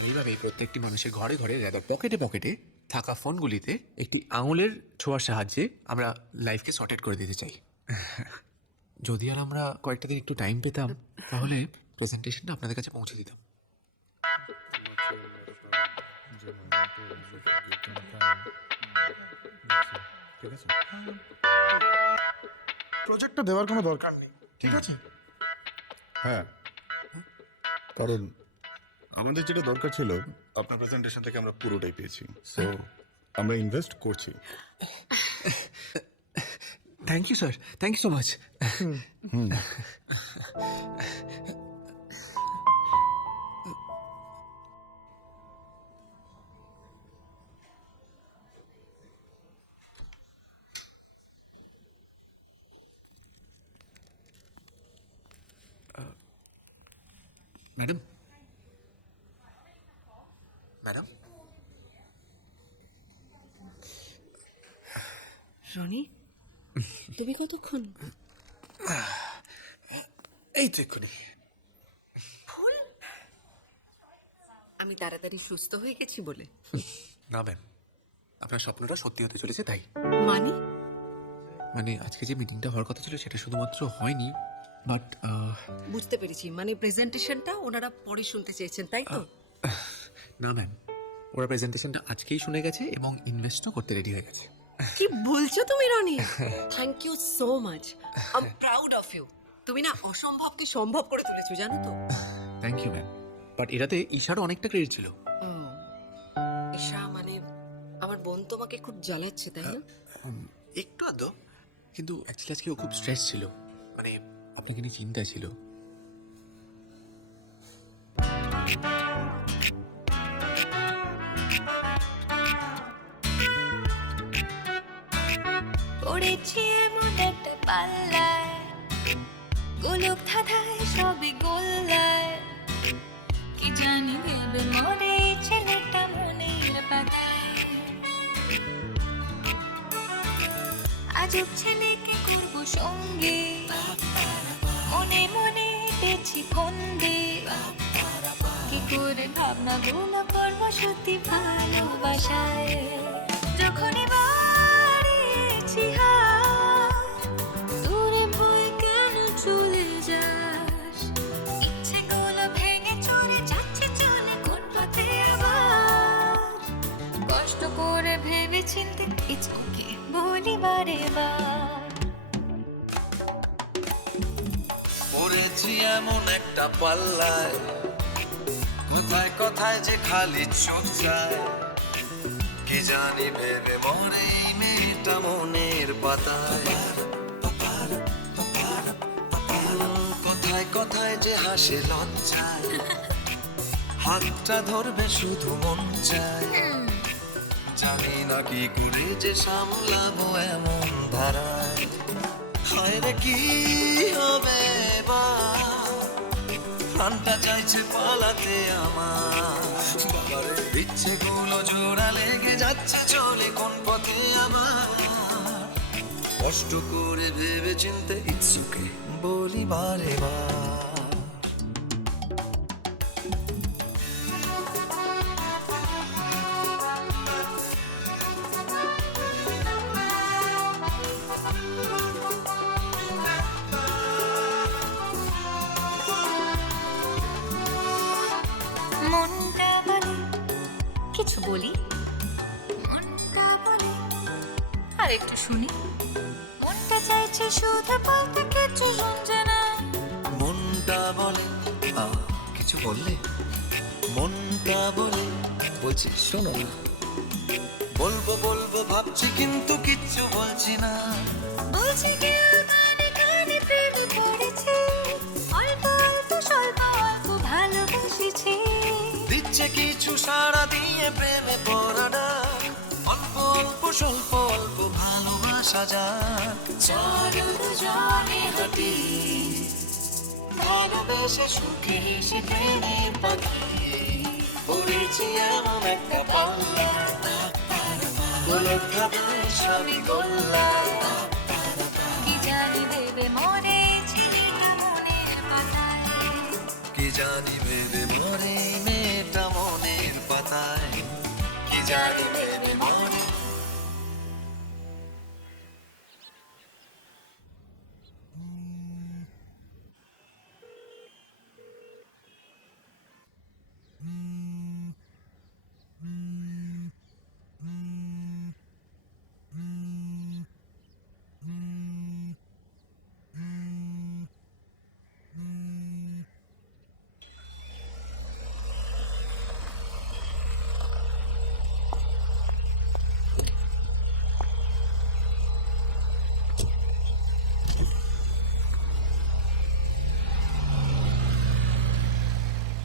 এইভাবে প্রত্যেকটি মানুষের ঘরে ঘরে রেদার পকেটে পকেটে থাকা ফোনগুলিতে একটি আঙুলের ছোঁয়ার সাহায্যে আমরা লাইফকে সর্টেড করে দিতে চাই। যদি আর আমরা কয়েকটা দিন একটু টাইম পেতাম তাহলে প্রেজেন্টেশনটা আপনাদের কাছে পৌঁছে দিতাম। ঠিক আছে, প্রজেক্টটা দেওয়ার কোনো দরকার নেই, ঠিক আছে? হ্যাঁ, কারণ আমাদের যেটা দরকার ছিল আপনার প্রেজেন্টেশন থেকে আমরা পুরোটাই পেয়েছি, সো আমরা ইনভেস্ট করছি। Thank you sir, thank you so much. Madam madam Roni, তুমি কতক্ষণ? এই তো এক্ষুনি। ফুল? আমি তাড়াতাড়ি সুস্থ হয়ে গেছি বলে? না ম্যাম, আপনার স্বপ্নটা সত্যি হতে চলেছে তাই। মানে? মানে আজকে যে মিটিংটা হওয়ার কথা ছিল সেটা শুধুমাত্র হয়নি, বাট বুঝতে পেরেছি, মানে প্রেজেন্টেশনটা ওনারা পরে শুনতে চেয়েছেন, তাই তো? না ম্যাম, ওরা প্রেজেন্টেশনটা আজকেই শুনে গেছে এবং ইনভেস্টও করতে রেডি হয়ে গেছে। কি বলছো তুমি Roni? Thank you so much, I am proud of you. তুমি না অসম্ভবকে সম্ভব করে তুলেছো, জানো তো? থ্যাংক ইউ ম্যাম, বাট এটাতে ঈশারও অনেকটা ক্রেডিট ছিল। ঈশা মানে আমার বোন তোমাকে খুব জ্বালাচ্ছে, তাই না? একটু আধো, কিন্তু অ্যাকচুয়ালি আজকে ও খুব স্ট্রেস ছিল, মানে আপনাকে নিয়ে চিন্তা ছিল। পড়েছি এমন একটা পাল্লায়, গোলক ধাঁধায় সবই গোল্লায়, কি জানি ভেবে মরে এই ছেলেটা মনের পাতায়। আজব ছেলেকে করব সঙ্গে, মনে মনে হেঁটেছি ফন্দে, কি করে ভাবনা গুলো করবো সত্যি ভালোবাসায়। যখনই বাড়িয়েছি হাত, দূরে বয়ে কেন চলে যাস, ইচ্ছেগুলো ভেঙে চলে যাচ্ছে চলে কোন পথে আবার। কষ্ট করে ভেবে চিনতে ইটস ওকে বলি বারে বার। পড়েছি এমন একটা পাল্লায়, কোথায় কোথায় যে খালি চোখ যায়, কি জানি ভেবে মরে এই মেয়েটা মনের পাতায়। কোথায় কোথায় যে হাসে লজ্জায়, হাতটা ধরবে শুধু মন চায়, জানি না কি করে যে সামলাবো এমন ধারায়। হায় রে কি হবে বা প্রাণটা চাইছে পালাতে আমার, ইচ্ছে গুলো জোড়া লেগে যাচ্ছে চলে কোন পথে আমার, কষ্ট করে ভেবে চিনতে ইচ্ছুকে বলি বারে বার। মনটা বলে কিছু বলি, মনটা বলে আর একটু শুনি, মনটা চাইছে শুধু বলতে কিছু শুনছে না। মনটা বলে কিছু বললে, মনটা বলে বলছি শোনো না, বলবো বলবো ভাবছি কিন্তু কিচ্ছু বলছি না। বলছি কেউ কানে কানে প্রেমে পড়েছে, অল্প অল্প স্বল্প অল্প ভালোবেসেছে, দিচ্ছে কিছু সাড়া দিয়ে প্রেমে পড়াটা, অল্প অল্প স্বল্প অল্প ভালোবাসা যাক। চলো দুজনে হাঁটি, ভালোবেসে সুখে হেসে প্রেমে পাখি পড়েছি এমন একটা পাল্লা, গোলক ধাঁধা সবই গোল্লা। কি জানি দেবে মনে ছিলিটা মনের পাতায়, কি জানি ভেবে মরে মেয়েটা মনের পাতায়, কি জানি ভেবে মরে।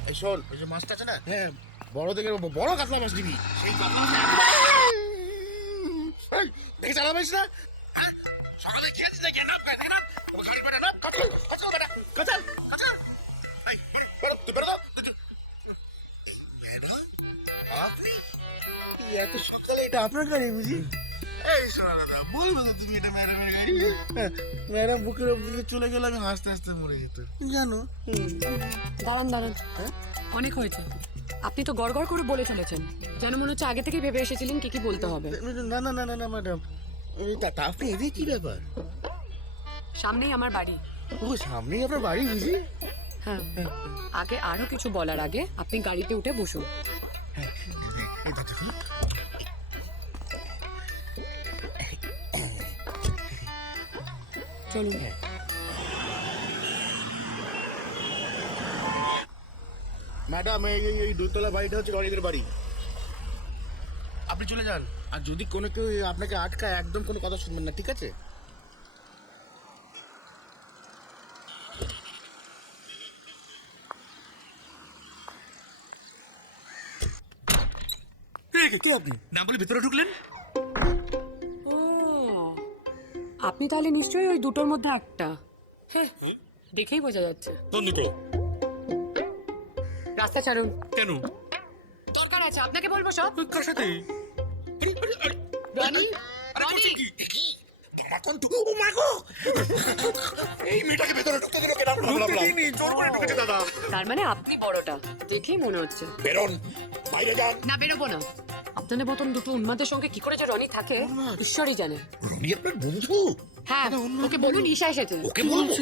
এই শোন, ওই যে মাছটা আছে না, হ্যাঁ বড় থেকে বড় কাতলা মাছ নিবি, সেই দেখে চালাবাইস না। হ্যাঁ সকালে খেয়েছিস না, কেন তোমার গাড়ি পাঠা না, কাঁচাল কাঁচাল কাঁচাল। এই বেরো তুই বেরো, ম্যাডাম আপনি এত সকালে, এটা আপনার গাড়ি বুঝি? এই শোনা দাদা, বলবো না তুমি এটা ম্যাডামের গাড়ি? ম্যাডাম বুকের ওপর দিকে চলে গেলে আমি হাসতে হাসতে মরে যেত জানো। দাঁড়ান দাঁড়ান, অনেক হয়েছে। আপনি তো গড়গড় করে বলে চলেছেন, যেন মনে হচ্ছে আগে থেকে ভেবে এসেছিলেন কি কি বলতে হবে। না না না না না ম্যাডাম, তা আপনি এদের কি ব্যাপার? সামনেই আমার বাড়ি। ও সামনেই আপনার বাড়ি বুঝি? হ্যাঁ, আগে আরো কিছু বলার আগে আপনি গাড়িতে উঠে বসুন। চলুন। ম্যাডাম এই দুতলা বাড়িটা হচ্ছে গরিবের বাড়ি, আপনি চলে যান। আর যদি কোনো কেউ আপনাকে আটকায় একদম কোনো কথা শুনবেন না, ঠিক আছে? কে আপনি? না বলে ভিতরে ঢুকলেন? ও, আপনি তাহলে নিশ্চয়ই ওই দুটোর মধ্যে একটা। হ্যাঁ, দেখেই বোঝা যাচ্ছে। রাস্তা ছাড়ুন। কেন? দরকার আছে, আপনাকে বলবো সব। কার সাথে? রনি, রনি। এই মেয়েটাকে ভেতরে ঢুকতে দিল কেন? জোর করে ঢুকেছে দাদা। তার মানে আপনি বড়টা, দেখেই মনে হচ্ছে। বেরোন, বাইরে যান। না, বেরোবো না। আপনাদের মতন দুটো উন্মাদের সঙ্গে কি করে যে রনি থাকে ঈশ্বরই জানে। রনি আপনার বন্ধু? হ্যাঁ, ওকে বলুন ঈশা এসেছে। ওকে বলবো?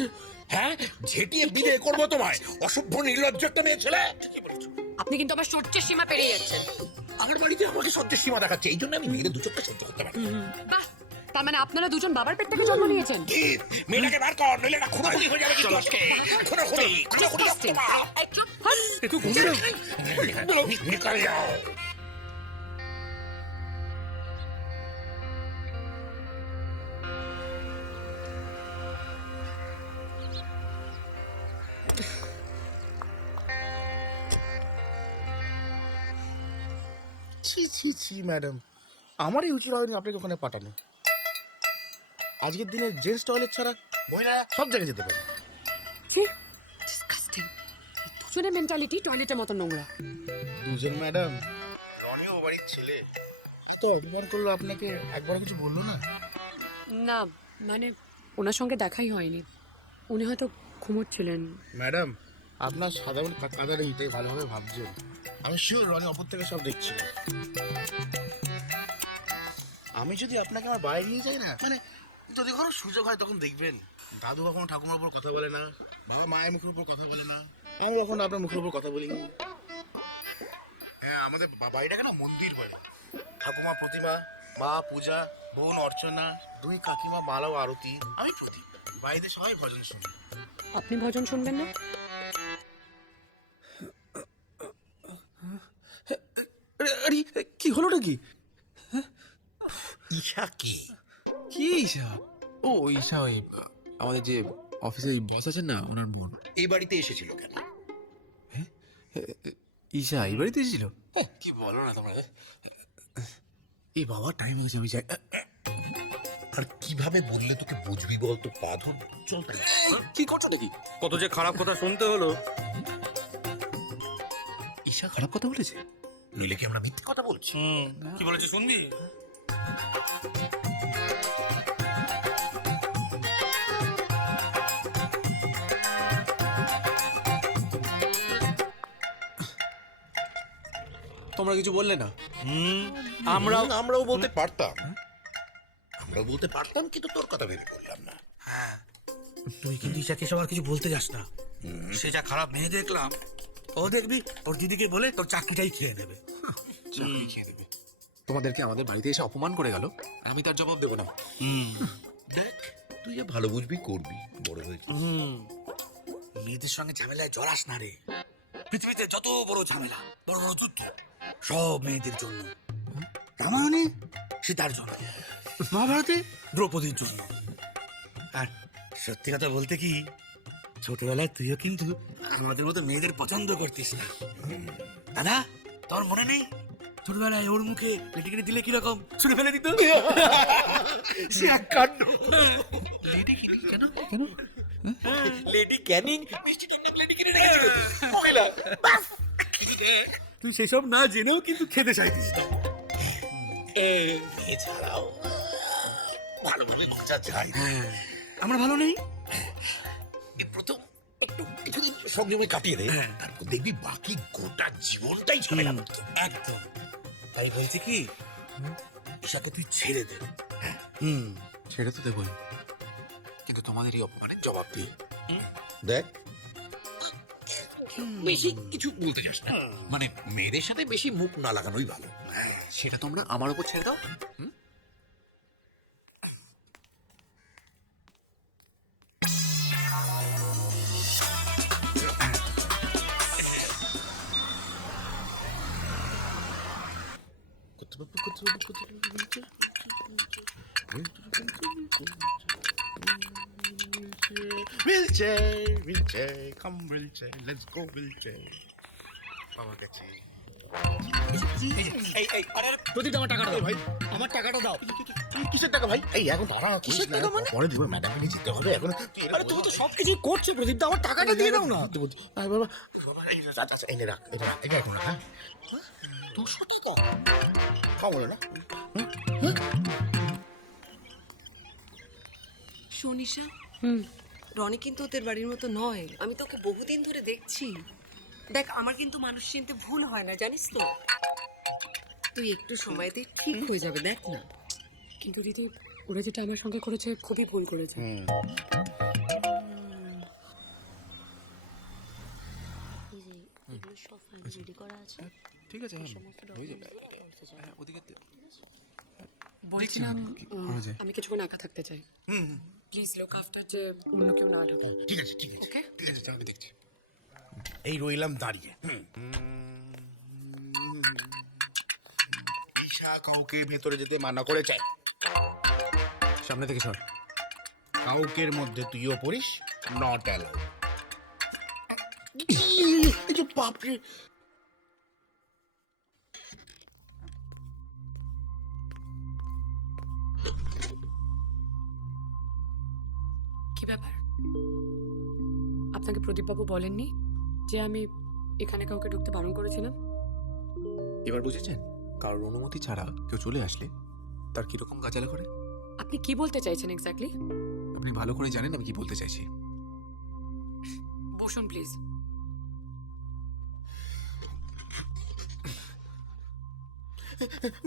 হ্যাঁ, ঝেঁটিয়ে বিয়ে করবো তোমায়, অসভ্য নির্লজ্জ একটা মেয়ে ছেলে। আপনি কিন্তু আমার সহ্যের সীমা পেরিয়ে যাচ্ছেন। আমার বাড়িতে আমাকে সহ্যের সীমা দেখাচ্ছে, এই জন্য আমি মেয়েদের দু চোখটা সহ্য করতে পারি। বাহ, তার মানে আপনারা দুজন বাবার পেট থেকে জন্ম নিয়েছেন। মেয়েটাকে বার কর, নইলে না খুনোখুনি হয়ে যাবে কিন্তু আজকে। খুনোখুনি, খুনোখুনি হবে তোমার। একটু ঘুরে নিকাল যাও। ছি ছি ছি ম্যাডাম, আমারই উচিত হয়নি আপনাকে ওখানে পাঠানো। আজকের দিনে জেন্টস টয়লেট ছাড়া মহিলারা সব জায়গায় যেতে পারে। দুজনের মেন্টালিটি টয়লেটের মতো নোংরা। দুজন ম্যাডাম, রনিও বাড়ির ছেলে, তো অভিমান করলো আপনাকে, একবার কিছু বললো না? না মানে ওনার সঙ্গে দেখাই হয়নি, উনি হয়তো ঘুমোচ্ছিলেন। ম্যাডাম, আপনার সাধারণ কাদার এইটাই ভালোভাবে ভাবছেন। আমি শিওর রনি অপর থেকে সব দেখছি। আমি যদি আপনাকে আমার বাইরে নিয়ে যাই না, মানে যদি কোনো সুযোগ হয় তখন দেখবেন দাদু কখনো ঠাকুমার উপর কথা বলে না, বাবা মায়ের মুখের উপর কথা বলে না, আমি কখনো আপনার মুখের উপর কথা বলি না। হ্যাঁ, আমাদের বাড়িটাকে না মন্দির বাড়ি। ঠাকুমা প্রতিমা, মা পূজা, বোন অর্চনা, দুই কাকিমা মালা ও আরতি, আমি প্রদীপ। বাড়িতে সবাই ভজন শুনি। আপনি ভজন শুনবেন না? আরে কি হলো নাকি? ঈশা কি? কি ঈশা? ও ঈশা, ওই আমাদের যে অফিসে বস আছেন না, ওনার বোন। এই বাড়িতে এসেছিল কেন? ঈশা এই বাড়িতে এসেছিল? কি বলো না তোমরা? এই বাবা, টাইম হয়েছে, আমি যাই। আর কিভাবে বললে তোকে বুঝবি বলতো? পা ধর, চল তাহলে। কি করছো নাকি? কত যে খারাপ কথা শুনতে হলো। ঈশা খারাপ কথা বলেছে? নইলে কি আমরা মিথ্যে কথা বলছি? কি বলেছে শুনবি? তোমরা কিছু বললে না? আমরাও বলতে পারতাম, আমরাও বলতে পারতাম, কিন্তু তোর কথা ভেবে বললাম না। হ্যাঁ, তুই কিন্তু ঈশাকে সবার কিছু বলতে যাস না। সে যা খারাপ মেয়ে দেখলাম, ও দেখবি ওর দিদিকে বলে তোর চাকরিটাই খেয়ে নেবে। চাকরি খেয়ে দেবে। তোমাদেরকে আমাদের বাড়িতে এসে অপমান করে গেল, আমি তার জবাব দেবো না। দেখ, তুই যা ভালো বুঝবি করবি, বড় হয়েছে। মেয়েদের সঙ্গে ঝামেলায় জড়াস না রে। পৃথিবীতে যত বড় ঝামেলা, বড় বড় যুদ্ধ, সব মেয়েদের জন্য। রামায়ণে সীতার জন্য, মহাভারতে দ্রৌপদীর জন্য। আর সত্যি কথা বলতে কি, ছোটবেলায় তুইও কিন্তু আমাদের মতো মেয়েদের পছন্দ করতিস না। দাদা, তোর মনে নেই ছোটবেলায় ওর মুখে লেডিকেটে দিলে কিরকম ছুঁড়ে ফেলে দিত? সে এক কাণ্ড। লেডি কি কেন? কেন? লেডি ক্যানিং মিষ্টি টিন্ডাক লেডি কিনে রেখেছিল মহিলা। তুই সেসব না জেনেও কিন্তু খেতে চাইতিস না। এছাড়াও ভালোভাবে বোঝা যায়। আমরা ভালো নেই। এই প্রথম একটু কিছুদিন সংযমে কাটিয়ে দে, তারপর দেখবি বাকি গোটা জীবনটাই ঝামেলা মুক্ত। একদম। তাই বলছি কি, ঈশাকে তুই ছেড়ে দে। ছেড়ে তো দেবই, কিন্তু তোমাদের এই অপমানের জবাব দিই। দেখ, বেশি কিছু বলতে যাস না, মানে মেয়েদের সাথে বেশি মুখ না লাগানোই ভালো। সেটা তোমরা আমার উপর ছেড়ে দাও। wheelchair, come wheelchair, let's go wheelchair. বাবা কাছে। প্রদীপ, আমার টাকাটা দাও ভাই, আমার টাকাটা দাও। কিসের টাকা ভাই? এই এখন তারা কিসের টাকা মানে? পরে দিব, ম্যাডামকে নিয়ে যেতে হবে এখন। আরে তুমি তো সবকিছু করছো প্রদীপ, আমার টাকাটা দিয়ে দাও না। বাবা, আচ্ছা, এনে রাখ, এটা রাখ, এটা এখন, হ্যাঁ 200 টাকা খাবো না। শোনিশা, রনি কিন্তু ওদের বাড়ির মতো নয়। আমি তোকে বহুদিন ধরে দেখছি। দেখ, আমার কিন্তু মানুষ চিনতে ভুল হয় না, জানিস তো। তুই একটু সময়তে ঠিক হয়ে যাবে, দেখ না। কিন্তু দিদি, ওরা যেটা আমার সঙ্গে করেছে খুবই ভুল করেছে। এগুলো সব রেডি করা আছে। ঠিক আছে, হয়ে যাবে। হ্যাঁ, ওদিকে বলছিলাম আমি কিছুক্ষণ একা থাকতে চাই। প্লিজ লুক আফটার, যে অন্য কেউ না ঢোকে। ঠিক আছে, ঠিক আছে, ঠিক আছে, আমি দেখছি। এই রইলাম দাঁড়িয়ে। ঈশা কাউকে ভেতরে যেতে মানা করেছে। সামনে থেকে সর। কাউকের মধ্যে তুইও পড়িস, নট অ্যালাউড। বাপরে, কি ব্যাপার, আপনাকে প্রদীপবাবু বলেননি? যে আমি এখানে কাউকে ঢুকতে বারণ করেছিলাম? এবার বুঝেছেন কারোর অনুমতি ছাড়া কেউ চলে আসলে তার কিরকম গাজালা করে? আপনি কি বলতে চাইছেন এক্স্যাক্টলি? আপনি ভালো করে জানেন আমি কি বলতে চাইছি। বসুন প্লিজ।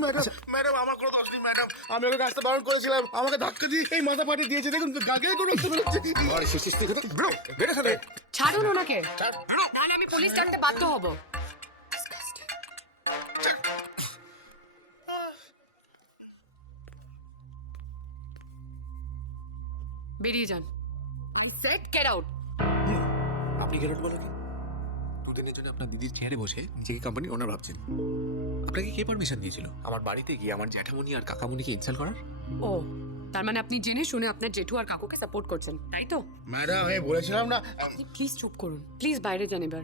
ম্যাডাম ম্যাডাম আমার কোনো দোষ নেই ম্যাডাম, আমি ওকে আসতে বারণ করেছিলাম, আমাকে ধাক্কা দিয়ে এই মাথা ফাটিয়ে দিয়েছে, দেখুন গাগে করে উঠতে পেরেছে। ছাড়ুন ওনাকে, নাহলে আমি পুলিশ ডাকতে বাধ্য হব। বেরিয়ে যান। I said get out. আপনি গেরট বলে কি? দুদিনের জন্য আপনার দিদির চেয়ারে বসে নিজেকে কোম্পানির ওনার ভাবছেন। আপনাকে কে পারমিশন দিয়েছিল আমার বাড়িতে গিয়ে আমার জ্যাঠামণি আর কাকামণিকে ইনসাল্ট করার? ও, তার মানে আপনি জেনে শুনে আপনার জেঠু আর কাকুকে সাপোর্ট করছেন, তাই তো? ম্যাডাম আমি বলেছিলাম না। আপনি প্লিজ চুপ করুন, প্লিজ বাইরে যান এবার।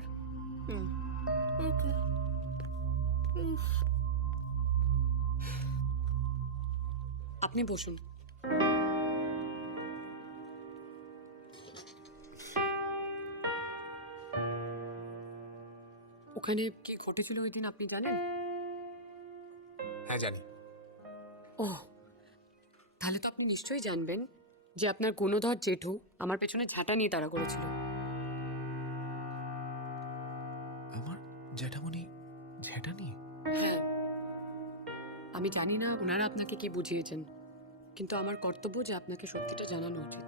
আপনি বসুন। ওখানে কি ঘটেছিল ওই দিন আপনি জানেন? হ্যাঁ জানি। ও, তাহলে তো আপনি নিশ্চয়ই জানবেন যে আপনার গুণধর জেঠু আমার পেছনে ঝাঁটা নিয়ে তাড়া করেছিল। আমার জ্যাঠামণি ঝেঁটা নিয়ে? হ্যাঁ, আমি জানি না ওনারা আপনাকে কি বুঝিয়েছেন, কিন্তু আমার কর্তব্য যে আপনাকে সত্যিটা জানানো উচিত।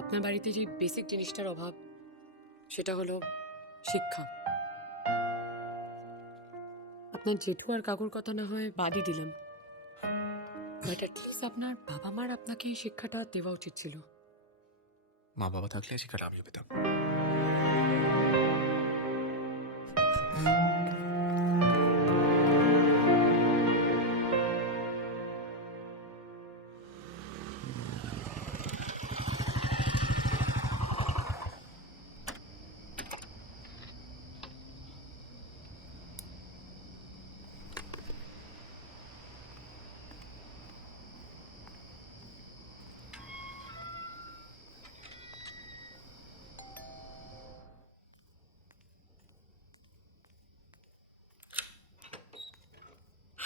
আপনার বাড়িতে যে বেসিক জিনিসটার অভাব সেটা হলো শিক্ষা। আপনার জেঠু আর কাকুর কথা না হয় বাদই দিলাম, বাট অ্যাটলিস্ট আপনার বাবা মার আপনাকে এই শিক্ষাটা দেওয়া উচিত ছিল। মা বাবা থাকলে সেখানে আমিও পেতাম।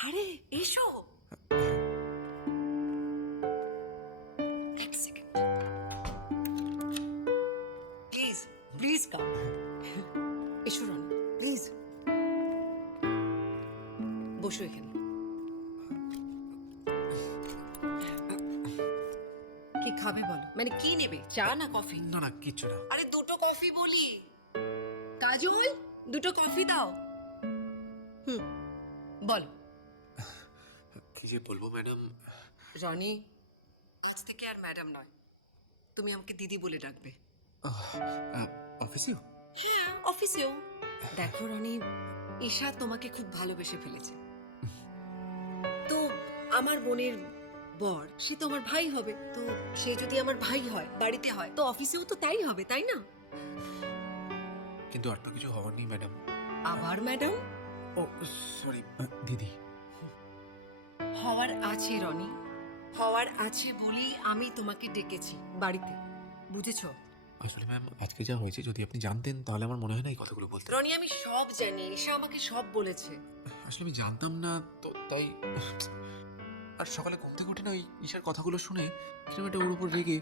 আরে এসো। এক সেকেন্ড প্লিজ, প্লিজ কাম। এসো রনি, প্লিজ বসো এখানে। কি খাবে বলো, মানে কি নেবে, চা না কফি? না না কিচ্ছু না। আরে দুটো কফি বলি। কাজল, দুটো কফি দাও। বলো। কি যে বলবো ম্যাডাম। রনি, আজ থেকে আর ম্যাডাম নয়, তুমি আমাকে দিদি বলে ডাকবে। অফিসেও? হ্যাঁ, অফিসেও। দেখো রনি, ঈশা তোমাকে খুব ভালোবেসে ফেলেছে। তো আমার বোনের বর, সে তো আমার ভাই হবে। তো সে যদি আমার ভাই হয়, বাড়িতে হয়, তো অফিসেও তো তাই হবে, তাই না? কিন্তু আর তো কিছু হওয়ার নেই ম্যাডাম। আবার ম্যাডাম? ও সরি দিদি। হওয়ার আছে রনি, হওয়ার আছে বলেই আমি তোমাকে ডেকেছি বাড়িতে, বুঝেছো? আসলে ম্যাম আজকে যা হয়েছে যদি আপনি জানতেন তাহলে আমার মনে হয় না এই কথাগুলো বলতে। রনি আমি সব জানি, ঈশা আমাকে সব বলেছে। আসলে আমি জানতাম না তো তাই। আর সকালে ঘুম থেকে উঠে না ওই ঈশার কথাগুলো শুনে কিরকম একটা ওর উপর রেগে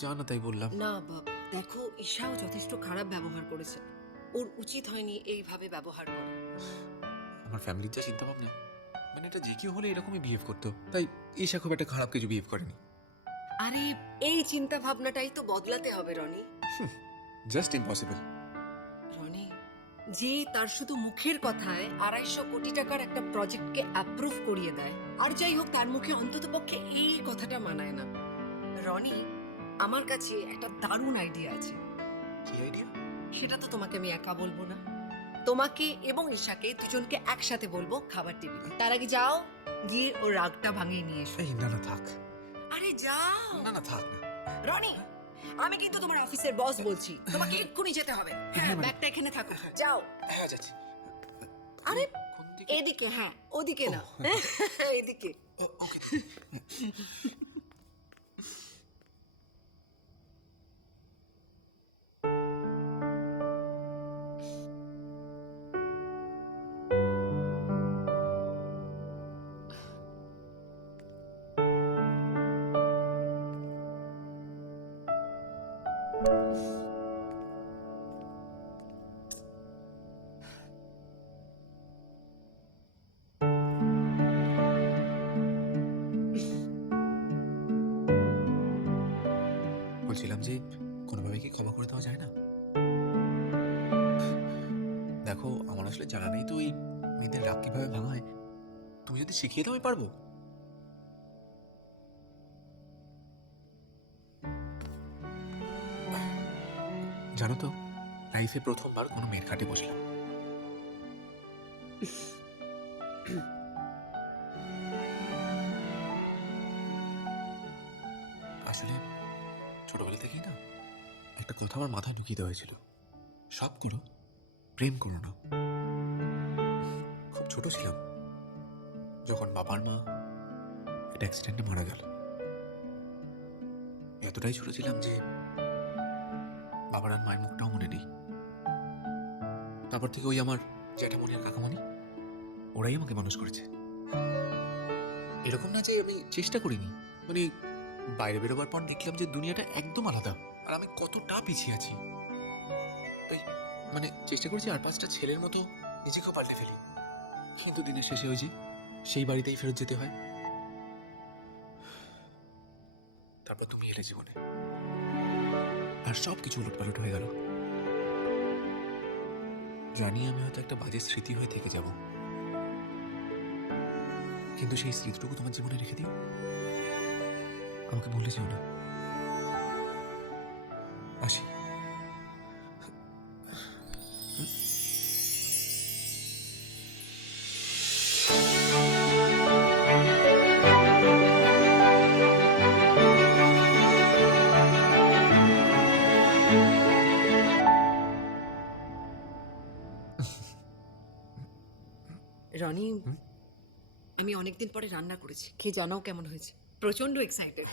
জানা তাই বললাম। না দেখো, ঈশাও যথেষ্ট খারাপ ব্যবহার করেছে, ওর উচিত হয়নি এইভাবে ব্যবহার করা। আমার ফ্যামিলির যা চিন্তা ভাবনা, মানে এটা যে কেউ হলে এরকমই বিহেভ করতো, তাই ঈশা খুব একটা খারাপ কিছু বিহেভ করেনি। আরে এই চিন্তা ভাবনাটাই তো বদলাতে হবে রনি। Just impossible. রনি, যে তার শুধু মুখের কথায় 250 কোটি টাকার একটা প্রজেক্টকে অ্যাপ্রুভ করিয়ে দেয়, আর যাই হোক তার মুখে অন্ততপক্ষে এই কথাটা মানায় না। রনি, আমার কাছে একটা দারুণ আইডিয়া আছে। কি আইডিয়া? সেটা তো তোমাকে আমি একা বলবো না, তোমাকে এবং ঈশাকে দুজনকে একসাথে বলবো খাবার টেবিলে। তার আগে যাও, গিয়ে ওর রাগটা ভাঙিয়ে নিয়ে এসো। এই না না থাক। আরে যাও। না না থাক না। রনি, আমি কিন্তু তোমার অফিসের বস বলছি, তোমাকে এক্ষুনি যেতে হবে। হ্যাঁ, ব্যাগটা এখানে থাকো, যাও। হ্যাঁ যাচ্ছি। আরে এদিকে, হ্যাঁ ওদিকে না, এদিকে। বলছিলাম যে কোনোভাবে কি ক্ষমা করে দেওয়া যায় না? দেখো, আমার আসলে জানা নেই তো এই মেয়েদের রাগ কিভাবে ভাঙায়। তুমি যদি শিখিয়ে দাও আমি পারবো। জানো তো, লাইফে প্রথমবার কোনো মেয়ের খাটে বসলাম। আসলে ছোটবেলা থেকেই না একটা কথা আমার মাথায় ঢুকিয়ে দেওয়া হয়েছিল, সব করো, প্রেম করো না। খুব ছোট ছিলাম যখন বাবার মা একটা অ্যাক্সিডেন্টে মারা গেল। এতটাই ছোট ছিলাম যে বাবার আর মায়ের মুখটাও মনে নেই। তারপর থেকে ওই আমার জ্যাঠামণি আর কাকামণি ওরাই আমাকে মানুষ করেছে। এরকম না যে আমি চেষ্টা করিনি, মানে বাইরে বেরোবার পর দেখলাম যে দুনিয়াটা একদম আলাদা আর আমি কতটা পিছিয়ে আছি। তাই মানে চেষ্টা করেছি আর 5টা ছেলের মতো নিজেকেও পাল্টে ফেলি, কিন্তু দিনের শেষে ওই যে সেই বাড়িতেই ফেরত যেতে হয়। তারপর তুমি এলে জীবনে আর সব কিছু উলটপালট হয়ে গেল। জানি আমি হয়তো একটা বাজে স্মৃতি হয়ে থেকে যাব, কিন্তু সেই স্মৃতিটুকু তোমার জীবনে রেখে দিও, আমাকে ভুলে যেও না। আসি। রনি, আমি অনেকদিন পরে রান্না করেছি, খেয়ে জানাও কেমন হয়েছে। প্রচন্ড এক্সাইটেড।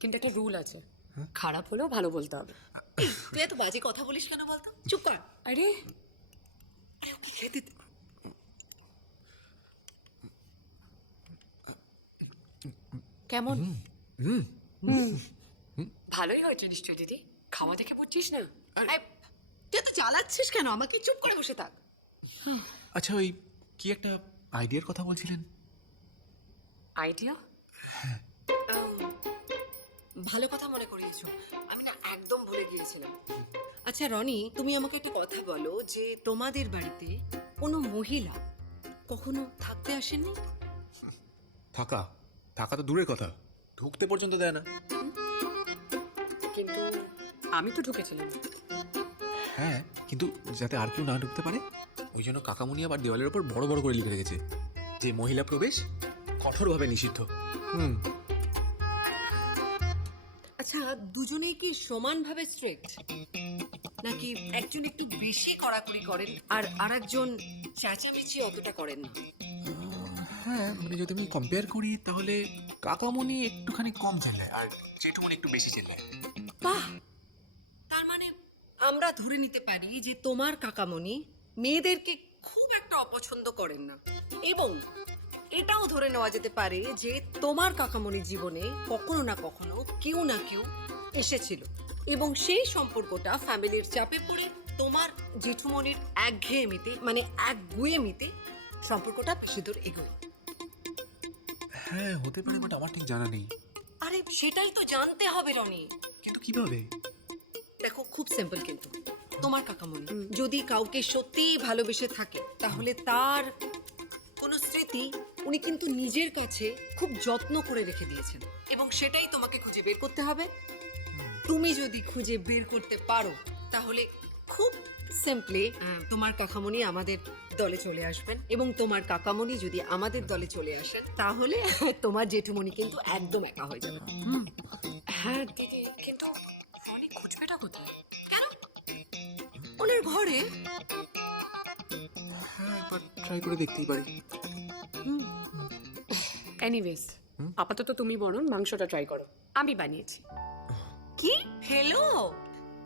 কিন্তু একটা রুল আছে, খারাপ হলেও ভালো বলতে হবে। তুই এত বাজে কথা বলিস কেন বলতো? চুপ কর। আরে ওকে খেতে দে। কেমন? ভালোই হয়েছে নিশ্চয় দিদি, খাওয়া দেখে বুঝছিস না। এই, তুই এত জ্বালাচ্ছিস কেন আমাকে? চুপ করে বসে থাক। আচ্ছা, ওই কি একটা আইডিয়ার কথা বলছিলেন? আইডিয়া? ভালো কথা মনে করিয়েছো, আমি না একদম ভুলে গিয়েছিলাম। আচ্ছা রনি, তুমি আমাকে একটা কথা বলো যে তোমাদের বাড়িতে কোনো মহিলা কখনো থাকতে আসেননি? থাকা থাকা তো দূরের কথা, ঢুকতে পর্যন্ত দেয় না। কিন্তু আমি তো ঢুকেছিলাম। হ্যাঁ, কিন্তু যাতে আর কেউ না ঢুকতে পারে ওই জন্য কাকামুনি আবার দেওয়ালের ওপর বড় বড় করে লিখে রেখেছে যে মহিলা প্রবেশ কঠোরভাবে নিষিদ্ধ। আচ্ছা, দুজনেই কি সমানভাবে স্ট্রিক্ট, নাকি একজন একটু বেশি কড়াকড়ি করেন আর আরেকজন চেঁচামেচি অতটা করেন না? হ্যাঁ, মানে যদি আমি কম্পেয়ার করি তাহলে কাকামুনি একটুখানি কম চেল্লায় আর জেঠুমনি একটু বেশি চেল্লায়। বাহ, তার মানে আমরা ধরে নিতে পারি যে তোমার কাকামণি মেয়েদেরকে খুব একটা অপছন্দ করেন না, এবং এটাও ধরে নেওয়া যেতে পারে যে তোমার কাকামণির জীবনে কখনো না কখনো কেউ না কেউ এসেছিল, এবং সেই সম্পর্কটা ফ্যামিলির চাপে পড়ে তোমার জেঠুমণির একঘেয়েমিতে, মানে একগুয়েমিতে সম্পর্কটা বেশি দূর এগোয়। হ্যাঁ, হতে পারে, বাট আমার ঠিক জানা নেই। আরে সেটাই তো জানতে হবে রনি। কিন্তু কিভাবে? দেখো, খুব সিম্পল। কিন্তু তোমার কাকামণি যদি কাউকে সত্যিই ভালোবেসে থাকে তাহলে তার কোনো স্মৃতি উনি কিন্তু নিজের কাছে খুব যত্ন করে রেখে দিয়েছেন, এবং সেটাই তোমাকে খুঁজে বের করতে হবে। তুমি যদি খুঁজে বের করতে পারো তাহলে খুব সিম্পলি তোমার কাকামণি আমাদের দলে চলে আসবেন, এবং তোমার কাকামণি যদি আমাদের দলে চলে আসেন তাহলে তোমার জেঠুমণি কিন্তু একদম একা হয়ে যাবে। হ্যাঁ দিদি, কিন্তু রনি খুঁজবেটা কোথায়? কেন? ওনার ঘরে। হ্যাঁ, একবার ট্রাই করে দেখতেই পারি। এনিওয়েজ আপাতত তুমি বরং মাংসটা ট্রাই করো, আমি বানিয়েছি। কি হ্যালো,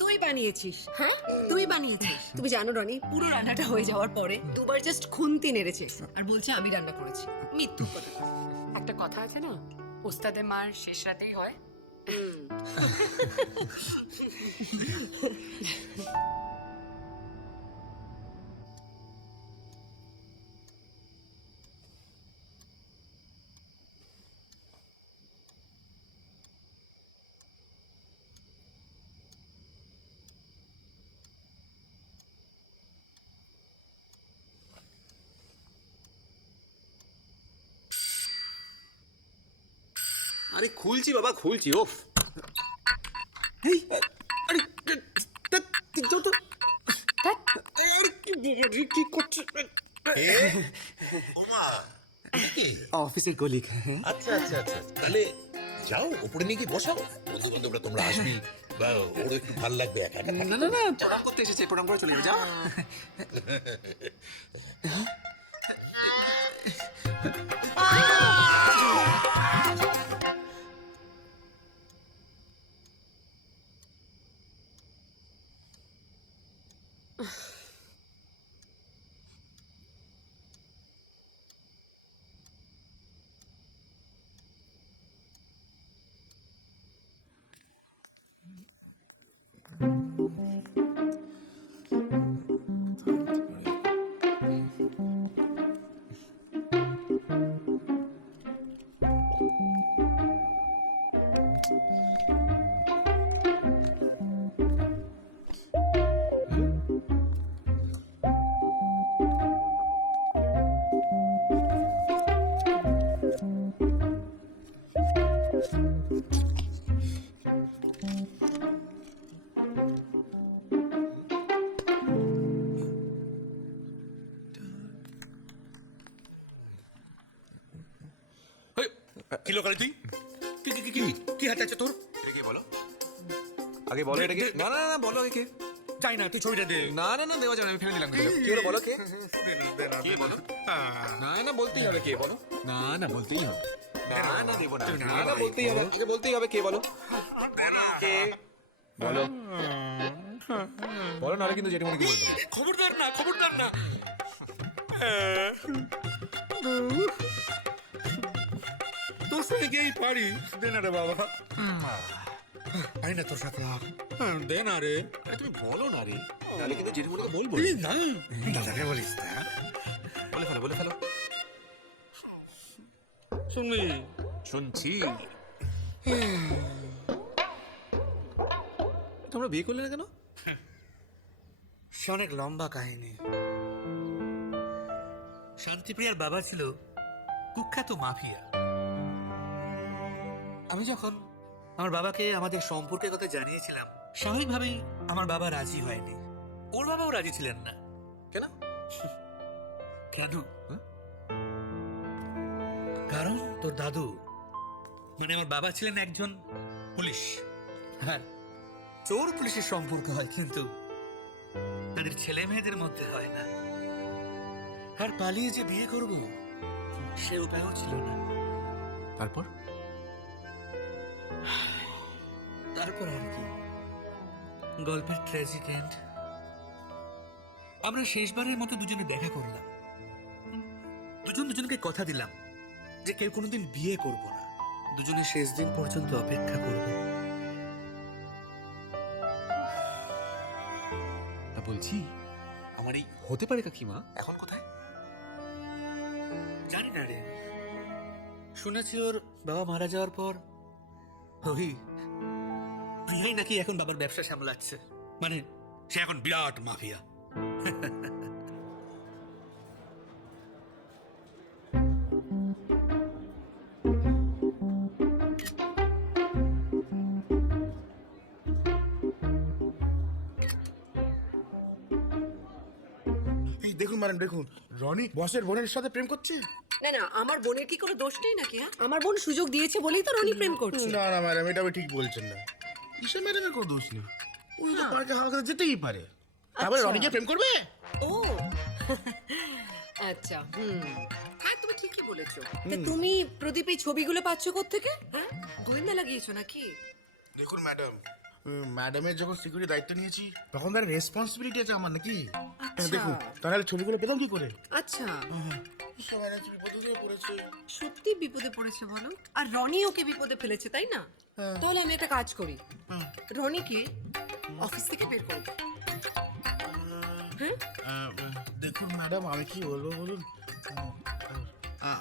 তুই বানিয়েছিস? হ্যাঁ তুই বানিয়েছিস? তুমি জানো রনি, পুরো রান্নাটা হয়ে যাওয়ার পরে দুবার জাস্ট খুন্তি নেড়েছে আর বলছে আমি রান্না করেছি। মৃত্যু কথা। একটা কথা আছে না, ওস্তাদে মার শেষ রাতেই হয়। আরে খুলছি বাবা, খুলছি। ওফ, আরে যত কি করছে? অফিসের কলিগ। আচ্ছা আচ্ছা আচ্ছা, তাহলে যাও উপরে নিয়ে গিয়ে বসাও, বন্ধু বান্ধবরা তোমরা আসবি, বা ওর একটু ভালো লাগবে একা একা। না না না, প্রণাম করতে এসেছে, প্রণাম করে চলে যাবে। যাও। কি লোকালি তুই? কি কি কি কি হাতে আছে তোর? এটা কে বলো? আগে বলো এটা কে? না না না, বলো আগে কে? চাই না, তুই ছবিটা দে। না না না, দেওয়া যাবে না, আমি ফেলে দিলাম। কি হলো বলো, কে? কে বলো? না না, বলতেই হবে কে বলো। না না, বলতেই হবে। না না, দেবো না। না না, বলতেই হবে, একে বলতেই হবে। কে বলো? কে বলো? বলো, নাহলে কিন্তু জেঠিমণি কি বলবে? খবরদার না, খবরদার না। তোর সঙ্গে গিয়েই পারি। দে না রে বাবা, পারি না তোর সাথে। দে না রে। আরে তুমি বলো না রে, নাহলে কিন্তু জেঠিমণিকে বলবো। না দাদাকে বলিস না। বলে ফেলো, বলে ফেলো। শুনবি? শুনছি। তোমরা বিয়ে করলে না কেন? সে অনেক লম্বা কাহিনী। শান্তিপ্রিয়ার বাবা ছিল কুখ্যাত মাফিয়া। আমি যখন আমার বাবাকে আমাদের সম্পর্কের কথা জানিয়েছিলাম, স্বাভাবিকভাবেই আমার বাবা রাজি হয়নি। ওর বাবাও রাজি ছিলেন না। কেন? কেন? কারণ তোর দাদু, মানে আমার বাবা ছিলেন একজন পুলিশ। হ্যাঁ, চোর পুলিশের সম্পর্ক হয়, কিন্তু তাদের ছেলে মেয়েদের মধ্যে হয় না। আর পালিয়ে যে বিয়ে করব সে উপায়ও ছিল না। তারপর? তারপর আর কি, গল্পের ট্র্যাজিক এন্ড। আমরা শেষবারের মতো দুজনে দেখা করলাম। দুজন দুজনকে কথা দিলাম যে কেউ কোনোদিন বিয়ে করব না, দুজনে শেষ দিন পর্যন্ত অপেক্ষা করব। বলছি, আমার এই হতে পারে কাকিমা এখন কোথায়? জানি না রে, শুনেছি ওর বাবা মারা যাওয়ার পর ওই প্রিয়াই নাকি এখন বাবার ব্যবসা সামলাচ্ছে। মানে সে এখন বিরাট মাফিয়া। দেখুন ম্যাডাম, দেখুন রনি বসের বোনের সাথে প্রেম করছে। না না, আমার বোনের কি কোনো দোষ নেই নাকি? হ্যাঁ, আমার বোন সুযোগ দিয়েছে বলেই তো রনি প্রেম করছে। না না ম্যাডাম, এটা আপনি ঠিক বলছেন না। ঈশা ম্যাডামের কোনো দোষ নেই, ওই তো পার্কে হাওয়া খেতে যেতেই পারে। তারপরে রনিকে প্রেম করবে? ও আচ্ছা, হ্যাঁ তুমি ঠিকই বলেছ। এসছো। তা তুমি প্রদীপ এই ছবিগুলো পাচ্ছ কোত্থেকে? হ্যাঁ, গোয়েন্দা লাগিয়েছো নাকি? দেখুন ম্যাডাম, ম্যাডামের যখন সিকিউরিটি দায়িত্ব নিয়েছি তখন তার রেসপন্সিবিলিটি আছে আমার নাকি। দেখুন তাহলে ছবিগুলো পেতাম কি করে? আচ্ছা, ম্যাডাম বিপদে দিয়ে পড়েছে। সত্যি বিপদে পড়েছে বলো? আর রনি ওকে বিপদে ফেলেছে, তাই না? তাহলে আমি একটা কাজ করি, রনিকে অফিস থেকে বের করবো। দেখুন ম্যাডাম, আমি কি বলবো বলুন,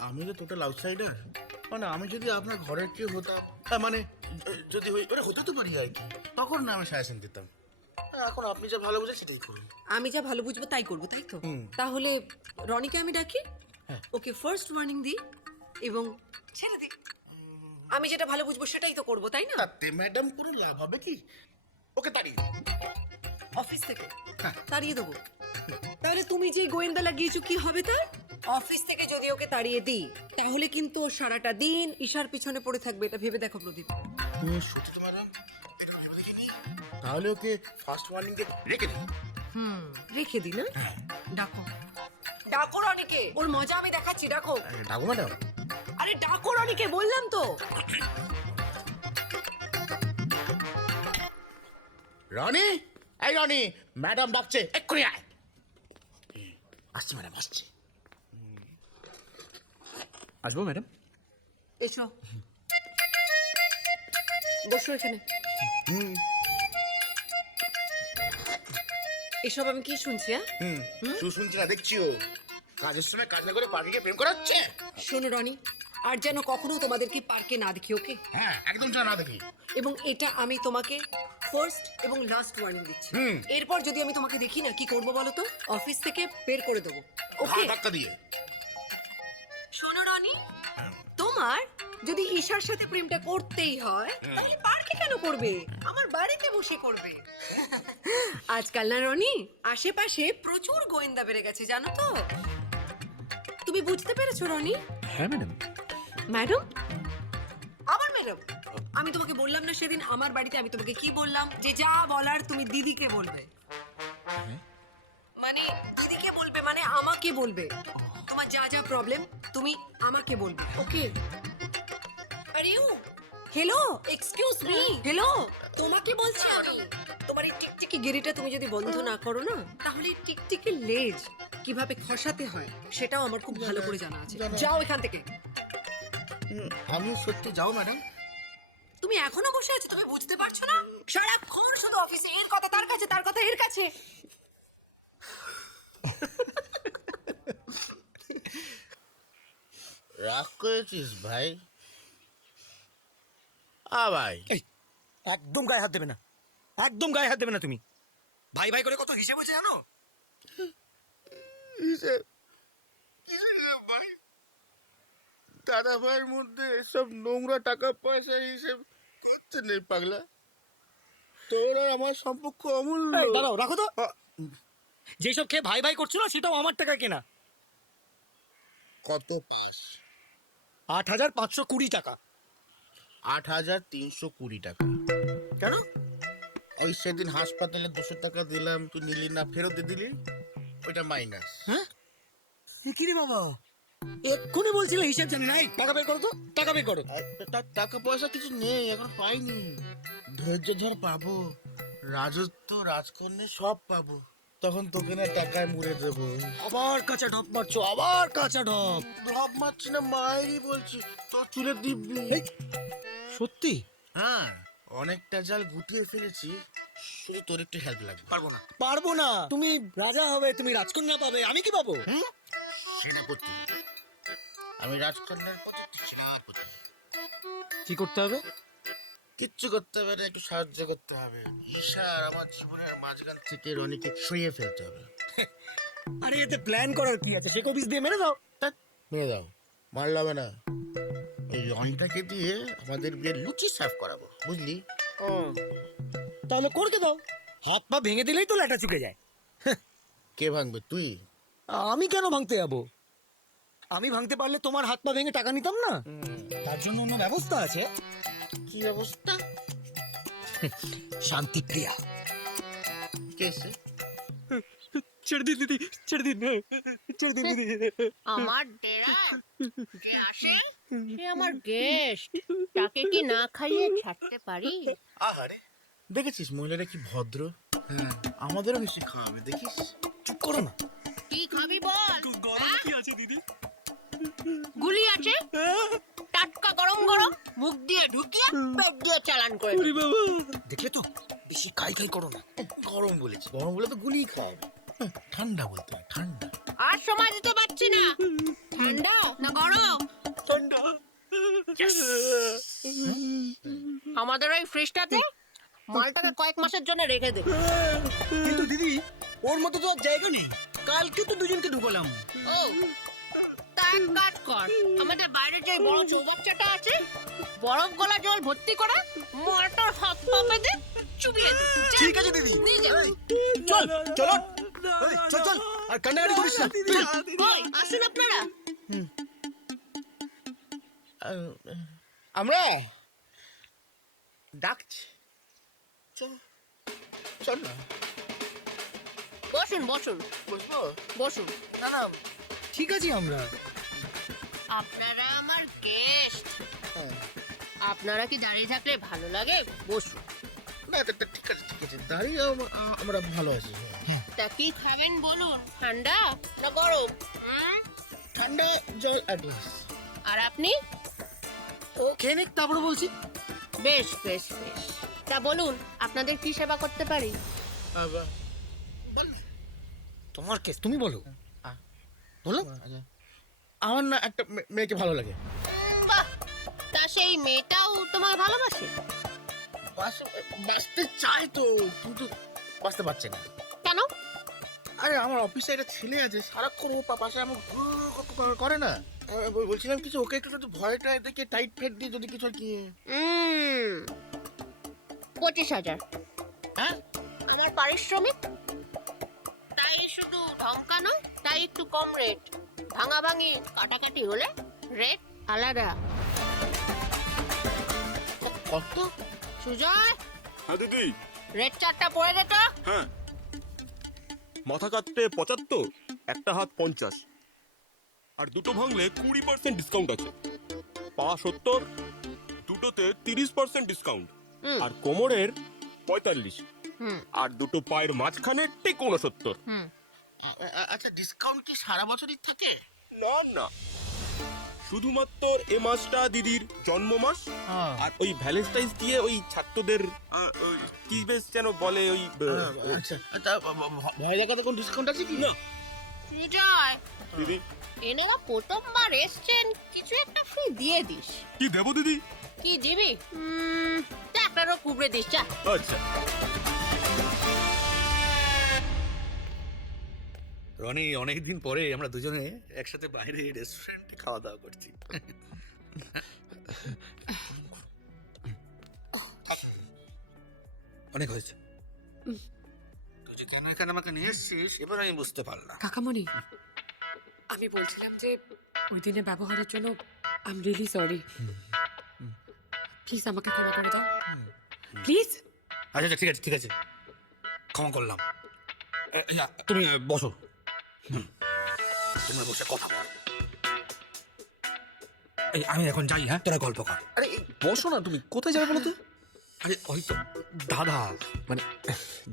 আমি তো টোটাল আউটসাইডার। মানে আমি যদি আপনার ঘরের কেউ হতাম, মানে যদি হতে তো পারি আর কি, তখন না আমি সাজেশন দিতাম। এখন আপনি যা ভালো বুঝে সেটাই করুন। আমি যা ভালো বুঝবো তাই করবো, তাই তো? তাহলে রনিকে আমি ডাকি, ওকে ফার্স্ট ওয়ার্নিং দিই এবং ছেড়ে দিই। আমি যেটা ভালো বুঝবো সেটাই তো করবো, তাই না? তাতে ম্যাডাম কোনো লাভ হবে কি? ওকে তাড়িয়ে অফিস থেকে তাড়িয়ে দেবো। তাহলে তুমি যে গোয়েন্দা লাগিয়েছো কি হবে তার? অফিস থেকে যদি ওকে তাড়িয়ে দিই তাহলে কিন্তু ও সারাটা দিন ঈশার পিছনে পড়ে থাকবে। এটা ভেবে দেখো প্রদীপ। সত্যি তো ম্যাডাম, এটা ভেবে দেখিনি। তাহলে ওকে ফার্স্ট ওয়ার্নিং দিয়ে রেখে দিই। রেখে দিই না? ডাকো, ডাকো রনিকে, ওর মজা আমি দেখাচ্ছি। ডাকো। ডাকো ম্যাডাম। আরে ডাকো রনিকে, বললাম তো। রনি, এই রনি, ম্যাডাম ডাকছে, এক্ষুনি আয়। আসছি ম্যাডাম, আসছি। আসবো ম্যাডাম? এসো, বসো এখানে। এসব আমি কি শুনছি? শুনছি না, দেখছিও। কাজের সময় কাজ না করে পার্কে গিয়ে প্রেম করাচ্ছে। শোনো রনি, আর যেন কখনো তোমাদেরকে পার্কে না দেখি, ওকে? হ্যাঁ, একদম যা না দেখি। এবং এটা আমি তোমাকে ফার্স্ট এবং লাস্ট ওয়ার্নিং দিচ্ছি। এরপর যদি আমি তোমাকে দেখি না, কি করবো বলো তো? অফিস থেকে বের করে দেবো, ওকে? ধাক্কা দিয়ে। শোনো রনি, তোমার যদি ঈশার সাথে প্রেমটা করতেই হয় তাহলে পার্কে কেন করবে? আমার বাড়িতে বসে করবে। আজকাল না রনি, আশেপাশে প্রচুর গোয়েন্দা বেড়ে গেছে, জানো তো? তুমি বুঝতে পেরেছো রনি? হ্যাঁ ম্যাডাম। ম্যাডাম? আবার ম্যাডাম? আমি তোমাকে বললাম না সেদিন আমার বাড়িতে, আমি তোমাকে কি বললাম, যে যা বলার তুমি দিদিকে বলবে। মানে দিদিকে বলবে, মানে আমাকে বলবে। তোমার যা যা প্রবলেম তুমি আমাকে বলবে, ওকে? আর you, hello, excuse me, hello, তোমাকে বলছি আমি। তোমার এই টিকটিকি গিরিটা তুমি যদি বন্ধ না করো না, তাহলে এই টিকটিকি লেজ কিভাবে খসাতে হয় সেটাও আমার খুব ভালো করে জানা আছে। যাও এখান থেকে। আমি সত্যি যাও ম্যাডাম। তুমি এখনো বসে আছো, তুমি বুঝতে পারছো না? সারাক্ষণ শুধু অফিসে এর কথা তার কাছে, তার কথা এর কাছে। রাগ করেছিস ভাই? ভাই একদম গায়ে হাত দেবে না, একদম গায়ে হাত দেবে না তুমি। ভাই ভাই করে কত হিসেব হচ্ছে জানো? ভাই, দাদা ভাইয়ের মধ্যে এসব নোংরা টাকা পয়সা হিসেব করতে নেই পাগলা। তোর আর আমার সম্পর্ক অমূল্য। দাঁড়াও, রাখো তো। যেসব খেয়ে ভাই ভাই করছো না সেটাও আমার টাকা কেনা। কত পাস? 8,520 টাকা। 8,320 টাকা। কেন? ওই সেদিন হাসপাতালে 200 টাকা দিলাম, তুই নিলি না, ফেরত দিয়ে দিলি, ওইটা মাইনাস। হ্যাঁ, কি রে বাবা, এক্ষুনি বলছিলে হিসাব জানি নাই। টাকা বের করো তো, টাকা বের করো। টাকা পয়সা কিছু নেই, এখন পাইনি। ধৈর্য ধর, পাবো। রাজত্ব, রাজকন্যা সব পাবো, তখন তোকে না টাকায় মুড়ে দেবো। আবার কাঁচা ঢপ মারছো, আবার কাঁচা ঢপ। ঢপ মারছি না, মায়েরই বলছি, তোর চুলে দিব্যি। সত্যি? হ্যাঁ, অনেকটা জাল গুটিয়ে ফেলেছি, শুধু তোর একটু হেল্প লাগবে। পারবো না, পারবো না। তুমি রাজা হবে, তুমি রাজকন্যা পাবে, আমি কি পাবো? সেনাপতি। আমি রাজকন্যার পথে, তুই সেনাপতি। কি করতে হবে? কিচ্ছু করতে হবে না, একটু সাহায্য করতে হবে। ঈশা আর আমার জীবনের মাঝখান থেকে রনিকে সরিয়ে ফেলতে হবে। আরে এতে প্ল্যান করার কি আছে? শেকো বিষ দিয়ে মেরে দাও। মেরে দাও, মারলে হবে না। এই রনিটাকে দিয়ে আমাদের বিয়ের লুচি সার্ভ করাবো, বুঝলি? তাহলে করকে দাও, হাত পা ভেঙে দিলেই তো ল্যাটা চুকে যায়। কে ভাঙবে, তুই? আমি কেন ভাঙতে যাবো? আমি ভাঙতে পারলে তোমার হাত পা ভেঙে টাকা নিতাম না? তার জন্য অন্য ব্যবস্থা আছে। কি অবস্থা? শান্তিপ্রিয়া। কেসে ছেড়ে দিন দিদি, ছেড়ে দিন, ছেড়ে দিন দিদি। আমার ডেরা যে আসে সে আমার গেস্ট, তাকে কি না খাইয়ে ছাড়তে পারি? আহারে, দেখেছিস মহিলাটা কি ভদ্র? আমাদেরও নিশ্চয়ই খাওয়াবে, দেখিস। চুপ করো না। কি খাবি বল? গরম কি আছে দিদি? গুলি আছে, টাটকা গরম গরম, মুখ দিয়ে ঢুকিয়ে পেট দিয়ে চালান করে দে। দেখলে তো, বেশি খাই খাই করো না। গরম বলেছি, গরম বলে তো গুলি খাওয়াবে। ঠান্ডা বলতে হয়, ঠান্ডা। আর সময় দিতে পারছি না। ঠান্ডা না গরম? ঠান্ডা। আমাদের ওই ফ্রিজটাতে মালটাকে কয়েক মাসের জন্য রেখে দে। কিন্তু দিদি, ওর মতো তো আর জায়গা নেই। কালকে তো দুজনকে ঢুকলাম। ও, তা এক কাজ কর, আমাদের বাইরে যে বড় চৌবাচ্চাটা আছে, বরফ গলা জল ভর্তি করে মালটার হাত পা বেঁধে চুবিয়ে দে। ঠিক আছে দিদি। নিয়ে যা। চল, চলো। এই, চল চল, আর কান্নাকাটি করিস না। চল। ওই, আসুন আপনারা। আমরা ডাকছি। চল, চল না। বসুন বসুন বসবো? বসুন। না না, ঠিক আছে আমরা। আপনারা আমার গেস্ট, আপনারা কি দাঁড়িয়ে থাকলে ভালো লাগে? বসুন। না, ঠিক আছে, ঠিক আছে। দাঁড়িয়ে আমরা ভালো আছি। তা কি খাবেন বলুন, ঠান্ডা না গরম? ঠান্ডা জল এক গ্লাস। আর আপনি? ও খেয়ে নিক, তারপরে বলছি। বেশ বেশ বেশ। তা বলুন, আপনাদের কি সেবা করতে পারি? তোমার কেস, তুমি বলো। বলো। আমার না একটা মেয়েকে ভালো লাগে। বাহ, তা সেই মেয়েটাও তোমায় ভালোবাসে? বাঁচতে চায় তো, কিন্তু বাঁচতে পারছে না। কেন? আরে আমার অফিসে একটা ছেলে আছে, সারাক্ষণ ও পাশে আমার করে না। বলছিলাম কিছু, ওকে একটু যদি ভয়টা দেখে টাইট ফেট দিয়ে যদি কিছু আর কি। 25,000। হ্যাঁ, আমার পারিশ্রমিক। তাই শুধু ধমকানো, তাই একটু কম রেট। ভাঙাভাঙি কাটাকাটি হলে রেট আলাদা। কত? সুজয়, হ্যাঁ দিদি। রেট চারটা পড়ে দে তো। হ্যাঁ, মাথা কাটতে 75, একটা হাত 50, আর দুটো ভাঙলে 20% ডিসকাউন্ট আছে। পা 70, দুটোতে 30% ডিসকাউন্ট, আর কোমরের 45, আর দুটো পায়ের মাঝখানে ঠিক 69। আচ্ছা, ডিসকাউন্ট কি সারা বছরই থাকে? না না, শুধুমাত্র এ মাসটা দিদির জন্ম মাস, আর ওই ভ্যালেন্টাইন্স দিয়ে ওই ছাত্রদের ওই কি বেশ যেন বলে ওই। আচ্ছা, ভয় দেখাতে কোন ডিসকাউন্ট আছে কি? না সুজয় দিদি, এনেও প্রথমবার এসছেন, কিছু একটা ফ্রি দিয়ে দিস। কি দেবো দিদি? কি দিবি? টাকারও কুবড়ে দিস যা। আচ্ছা। রনি, অনেকদিন পরে আমরা দুজনে একসাথে বাইরে রেস্টুরেন্টে খাওয়া দাওয়া করছি। অনেক হয়েছে। তুই যে কেন এখানে আমাকে নিয়ে এসছিস এবার আমি বুঝতে পারলাম। কাকামণি, আমি বলছিলাম যে ওই দিনের ব্যবহারের জন্য I am really sorry. Please আমাকে ক্ষমা করে দাও, প্লিজ। আচ্ছা, ঠিক আছে, ঠিক আছে, ক্ষমা করলাম। তুমি বসো, তুমি বসে কথা বল। আমি এখন যাই। হ্যাঁ, তোরা গল্প কর। আরে বসো না, তুমি কোথায় যাবে বলো তো? আরে ওই তো দাদা, মানে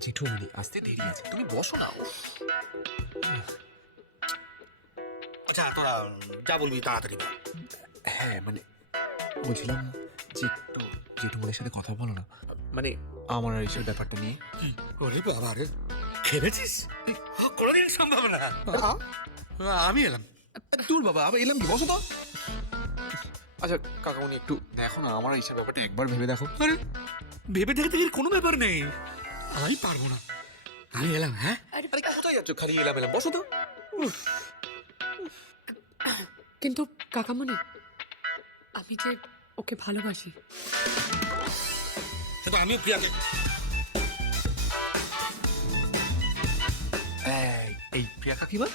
জেঠুমনি আসতে দেরি আছে, তুমি বসো না। আচ্ছা, তোরা যা বলবি তাড়াতাড়ি বল। হ্যাঁ, মানে বলছিলাম যে একটু জেঠুমনির সাথে কথা বলো না, মানে আমার আর এইসব ব্যাপারটা নিয়ে। ওরে বাবা রে, খেপেছিস? কোনোদিন সম্ভব না। আমি এলাম। দূর বাবা, আবার এলাম কি? বসো তো। আচ্ছা কাকামণি, একটু দেখো না, আমার এইসব ব্যাপারটা একবার ভেবে দেখো। আরে ভেবে দেখতে গিয়ে কোনো ব্যাপার নেই, আমি পারবো না। আমি এলাম। হ্যাঁ, আরে কোথায় যাচ্ছ? খালি এলাম এলাম, বসো তো। কিন্তু কাকামণি, আমি যে ওকে ভালোবাসি। সেটা আমিও প্রিয়াকে। এই প্রিয়া কাকিমা,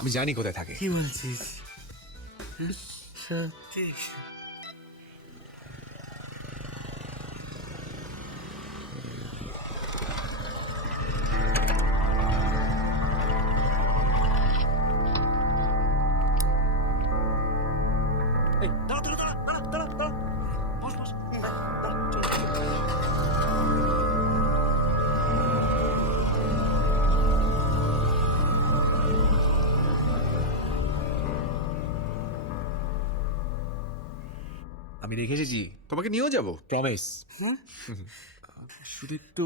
আমি জানি কোথায় থাকে। কি বলছিস? সত্যি? এই দাঁড়া দাঁড়া দাঁড়া দাঁড়া দাঁড়া দাঁড়া বস বস দাঁড়া চল আমি রেখে এসেছি, তোমাকে নিয়েও যাবো, প্রমিস। শুধু একটু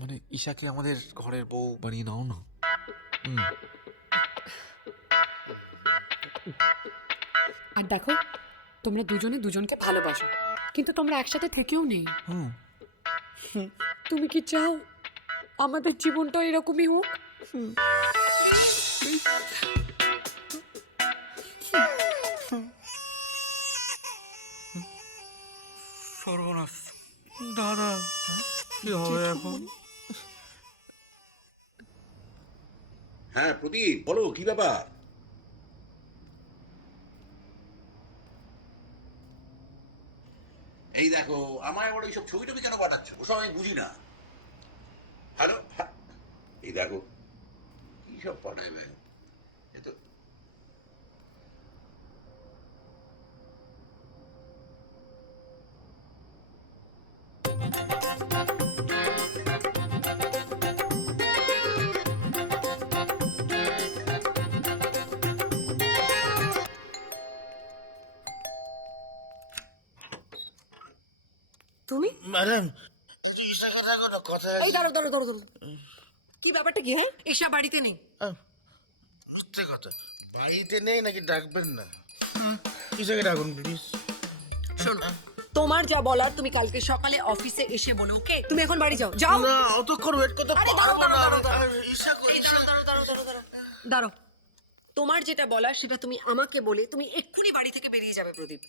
মানে ঈশাকে আমাদের ঘরের বউ বানিয়ে নাও না। আর দেখো, তোমরা দুজনে দুজনকে ভালোবাসো, কিন্তু তোমরা একসাথে থেকেও নেই। তুমি কি চাও আমাদের জীবনটা এরকমই হোক? সর্বনাশ, দাদা কি হবে এখন? হ্যাঁ প্রদীপ, বলো কি ব্যাপার? এই দেখো, আমার আবার এইসব ছবি টবি কেন পাঠাচ্ছ? ওসব আমি বুঝি না। হ্যালো, এই দেখো কি সব পাঠাবে। এ তো তুমি ম্যাডাম, এই দাঁড়ো দাঁড়ো দাঁড়ো দাঁড়ো, কি ব্যাপারটা কি? হ্যাঁ, এসা বাড়িতে নেই। বুঝতে কথা, বাড়িতে নেই নাকি ডাকবেন না? কিসেকে ডাকুন প্লিজ। শোনো, তোমার যা বলার তুমি কালকে সকালে অফিসে এসে বলো, ওকে? তুমি এখন বাড়ি যাও, যাও। না, অতক্ষণ ওয়েট করতে আরে দাঁড়াও, পারবো না। দাঁড়াও, দাঁড়াও, দাঁড়াও। ঈশা কই? এই দাঁড়াও, দাঁড়াও, দাঁড়াও, দাঁড়াও, দাঁড়াও, দাঁড়াও। তোমার যেটা বলার সেটা তুমি আমাকে বলে তুমি এক্ষুনি বাড়ি থেকে বেরিয়ে যাবে, প্রদীপ।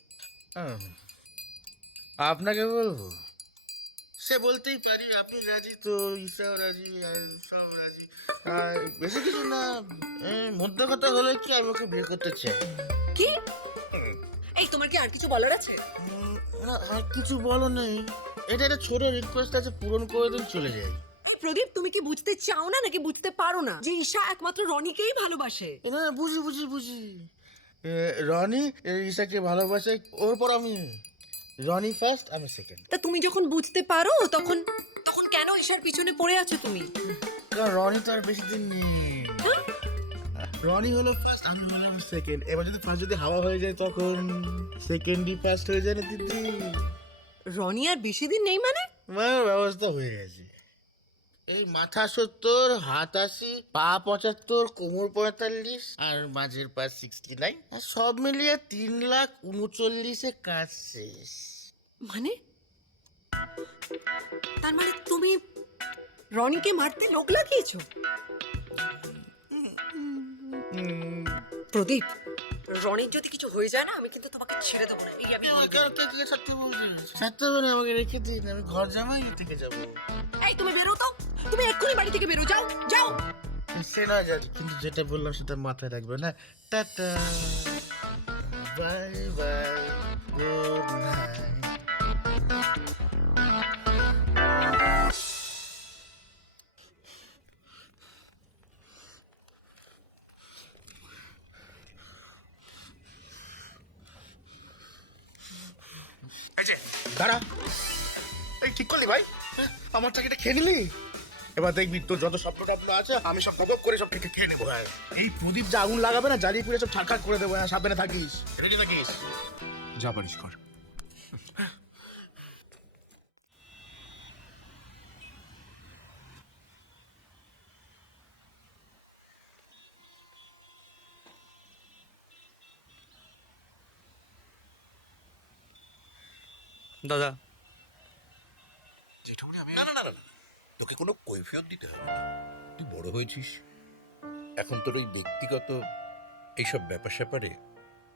আপনাকে বলবো? সে বলতেই পারি, আপনি রাজি তো, ঈশাও রাজি, আর সব রাজি। আর বেশি কিছু না, মধ্যে কথা হলো কি, আমি ওকে বিয়ে করতে চাই। কি? এই তোমার কি আর কিছু বলার আছে? না, আর কিছু বলো নেই, এটা একটা ছোট রিকোয়েস্ট আছে, পূরণ করে দিন, চলে যাই। এই প্রদীপ, তুমি কি বুঝতে চাও না নাকি বুঝতে পারো না যে ঈশা একমাত্র রনিকেই ভালোবাসে? না, বুঝি বুঝি বুঝি। রনি ঈশাকে ভালোবাসে, ওর পর আমি। রনি ফার্স্ট, আমি সেকেন্ড। তা তুমি যখন বুঝতে পারো তখন তখন কেন ঈশার পিছনে পড়ে আছো তুমি? কারণ রনি তো আর বেশি দিন নেই। রনি হলো ফার্স্ট, আমি হলাম সেকেন্ড। এবার যদি ফার্স্ট যদি হাওয়া হয়ে যায় তখন সেকেন্ডই ফার্স্ট হয়ে যায় না দিদি? রনি আর বেশি দিন নেই মানে? ব্যবস্থা হয়ে গেছে। এই মাথা 70, হাত 80, পা 75, কোমর 45 আর মাঝের পা 69, আর সব মিলিয়ে 3,39,000-এ কাজ শেষ। মানে তার মানে তুমি রনিকে মারতে লোক লাগিয়েছো? প্রদীপ, রনির যদি কিছু হয়ে যায় না, আমি কিন্তু তোমাকে ছেড়ে দেবো না। এই আমি বলে দিলাম। ছাড়তে হবে না, আমাকে রেখে দিন, আমি ঘর জামাই থেকে যাবো। এই তুমি বেরো তো, তুমি এক্ষুনি বাড়ি থেকে বেরো, যাও যাও। সে না জানি, কিন্তু যেটা বললাম সেটা মাথায় রাখবে না। Tata, bye bye, good night. দাঁড়া, এই ঠিক করলি ভাই? আমার চাকরিটা খেয়ে নিলি? এবার দেখবি তোর যত স্বপ্ন টপ্ন আছে আমি সব কদক করে সব খেয়ে নেবো। হ্যাঁ, এই প্রদীপ যা আগুন লাগাবে না, জ্বালিয়ে পুড়ে সব ছাড়খাড় করে দেবো। হ্যাঁ, সাবধানে থাকিস, রেডি থাকিস। যা পারিস কর। দাদা, জেঠুমনি, আমি না না না না, তোকে কোনো কৈফিয়ত দিতে হবে না। তুই বড় হয়েছিস, এখন তোর ওই ব্যক্তিগত এইসব ব্যাপার স্যাপারে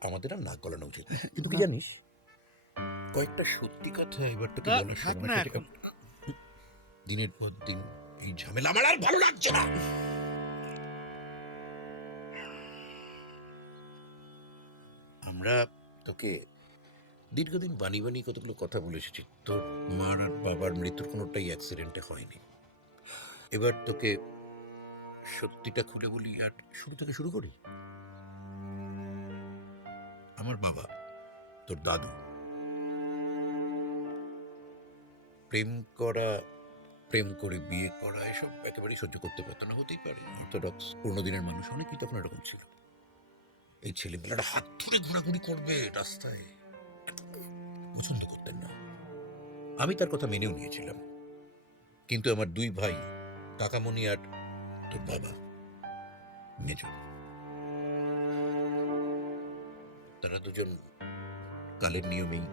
আমাদের আর নাক গলানো উচিত না। কিন্তু কি জানিস, কয়েকটা সত্যি কথা এবার তোকে বলার সময় এসেছে। দিনের পর দিন এই ঝামেলা আমার আর ভালো লাগছে না। আমরা তোকে দীর্ঘদিন বানি বানি কতগুলো কথা বলে এসেছি। তোর মার আর বাবার মৃত্যুর কোনোটাই অ্যাক্সিডেন্টে হয়নি। এবার তোকে সত্যিটা খুলে বলি আর শুরু থেকে শুরু করি। আমার আমার বাবা, তোর দাদু। প্রেম করা, প্রেম করে বিয়ে করা এসব একেবারেই সহ্য করতে পারতো না, হতেই পারে। অর্থোডক্স পুরোনো দিনের মানুষ অনেকেই তখন এরকম ছিল। এই ছেলেমেয়েরা হাত ধরে ঘোরাঘুরি করবে রাস্তায়, পছন্দ করতেন না। আমি তার কথা মেনেও নিয়েছিলাম, কিন্তু আমার দুই ভাই, কাকামণি আর তোর বাবা মেজ, তারা দুজন কালের নিয়মেই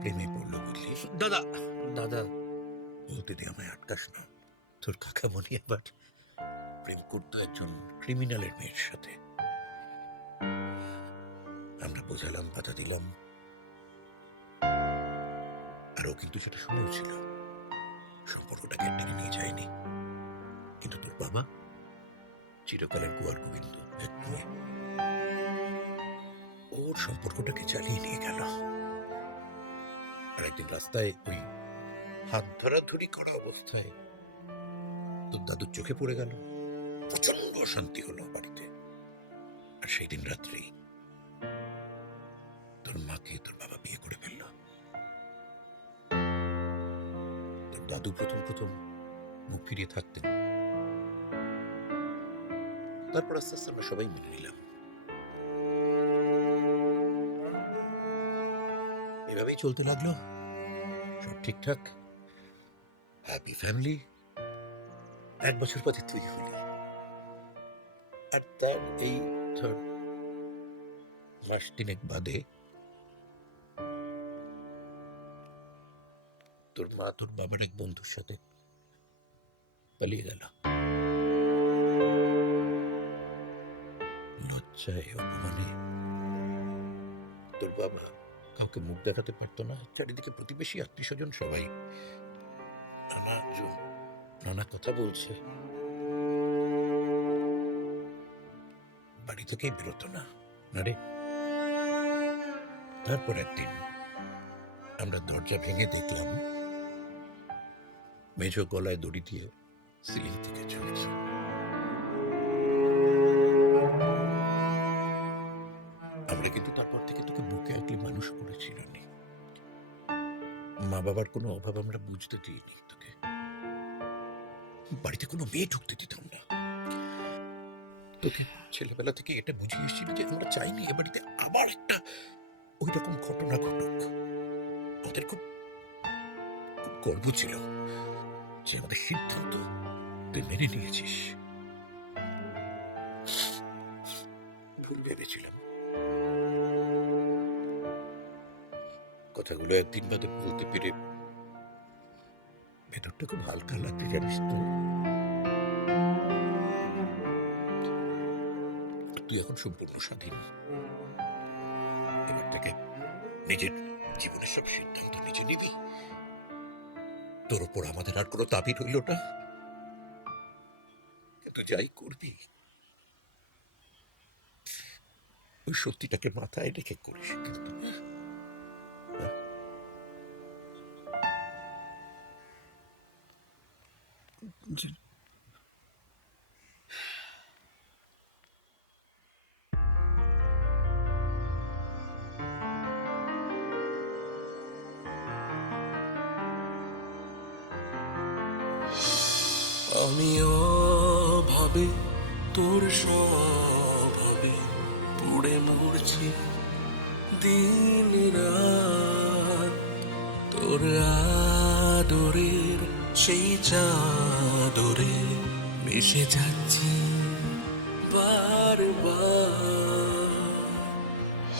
প্রেমে পড়লো, বুঝলি? দাদা দাদা বলতে দে, আমায় আটকাস না। তোর কাকামণি আবার প্রেম করতো একজন ক্রিমিনালের মেয়ের সাথে। আমরা বোঝালাম, বাধা দিলাম, আর ও কিন্তু সেটা শুনেও ছিল। সম্পর্কটাকে টেনে নিয়ে যায়নি, কিন্তু তোর বাবা চিরকালের কুয়ার গোবিন্দ এক মেয়ে, ওর সম্পর্কটাকে চালিয়ে নিয়ে গেল। আর একদিন রাস্তায় ওই হাত ধরাধরি করা অবস্থায় তোর দাদুর চোখে পড়ে গেল। প্রচন্ড অশান্তি হলো বাড়িতে। আর সেই দিন রাত্রেই তোর মাকে তোর বাবা বিয়ে করে ফেলল। তোর দাদু প্রথম প্রথম মুখ ফিরিয়ে থাকতেন, তারপর আস্তে আস্তে আমরা সবাই মেনে নিলাম। এভাবেই চলতে লাগলো, সব ঠিকঠাক, হ্যাপি ফ্যামিলি। 1 বছর পরে তুই হলি, আর তার এই ধর মাস 3 বাদে তোর মা তোর বাবার এক বন্ধুর সাথে পালিয়ে গেল। লজ্জায়, অপমানে তোর বাবা কাউকে মুখ দেখাতে পারতো না। চারিদিকে প্রতিবেশী, আত্মীয় স্বজন সবাই নানা কথা বলছে। বাড়ি থেকেই বেরোতো না। আরে তারপর একদিন আমরা দরজা ভেঙে দেখলাম মেজ গলায় দড়ি দিয়ে সিলিং থেকে ঝুলছে। আমরা কিন্তু তারপর থেকে তোকে বুকে আঁকলে মানুষ করেছিল নি। মা বাবার কোনো অভাব আমরা বুঝতে দিইনি তোকে। বাড়িতে কোনো মেয়ে ঢুকতে দিতাম না। তোকে ছেলেবেলা থেকে এটা বুঝিয়ে এসেছিল যে আমরা চাইনি এ বাড়িতে আবার একটা ওই রকম ঘটনা ঘটুক। আমাদের খুব খুব গর্ব ছিল যে আমাদের সিদ্ধান্ত তুই মেনে নিয়েছিস। ভুল ভেবেছিলাম। কথাগুলো 1 দিন বাদে বলতে পেরে ভেতরটা খুব হালকা লাগছে, জানিস তো। তুই এখন সম্পূর্ণ স্বাধীন। এবার থেকে নিজের জীবনের সব সিদ্ধান্ত নিজে নিবি। তোর ওপর আমাদের আর কোনো দাবি রইল না, কিন্তু যাই করবি ওই সত্যিটাকে মাথায় রেখে করিস কিন্তু। আমি অভাবে তোর স্বভাবে পড়ে মরছি দিন রাত। তোর আদরের সেই চাদরে মিশে যাচ্ছি বারবার।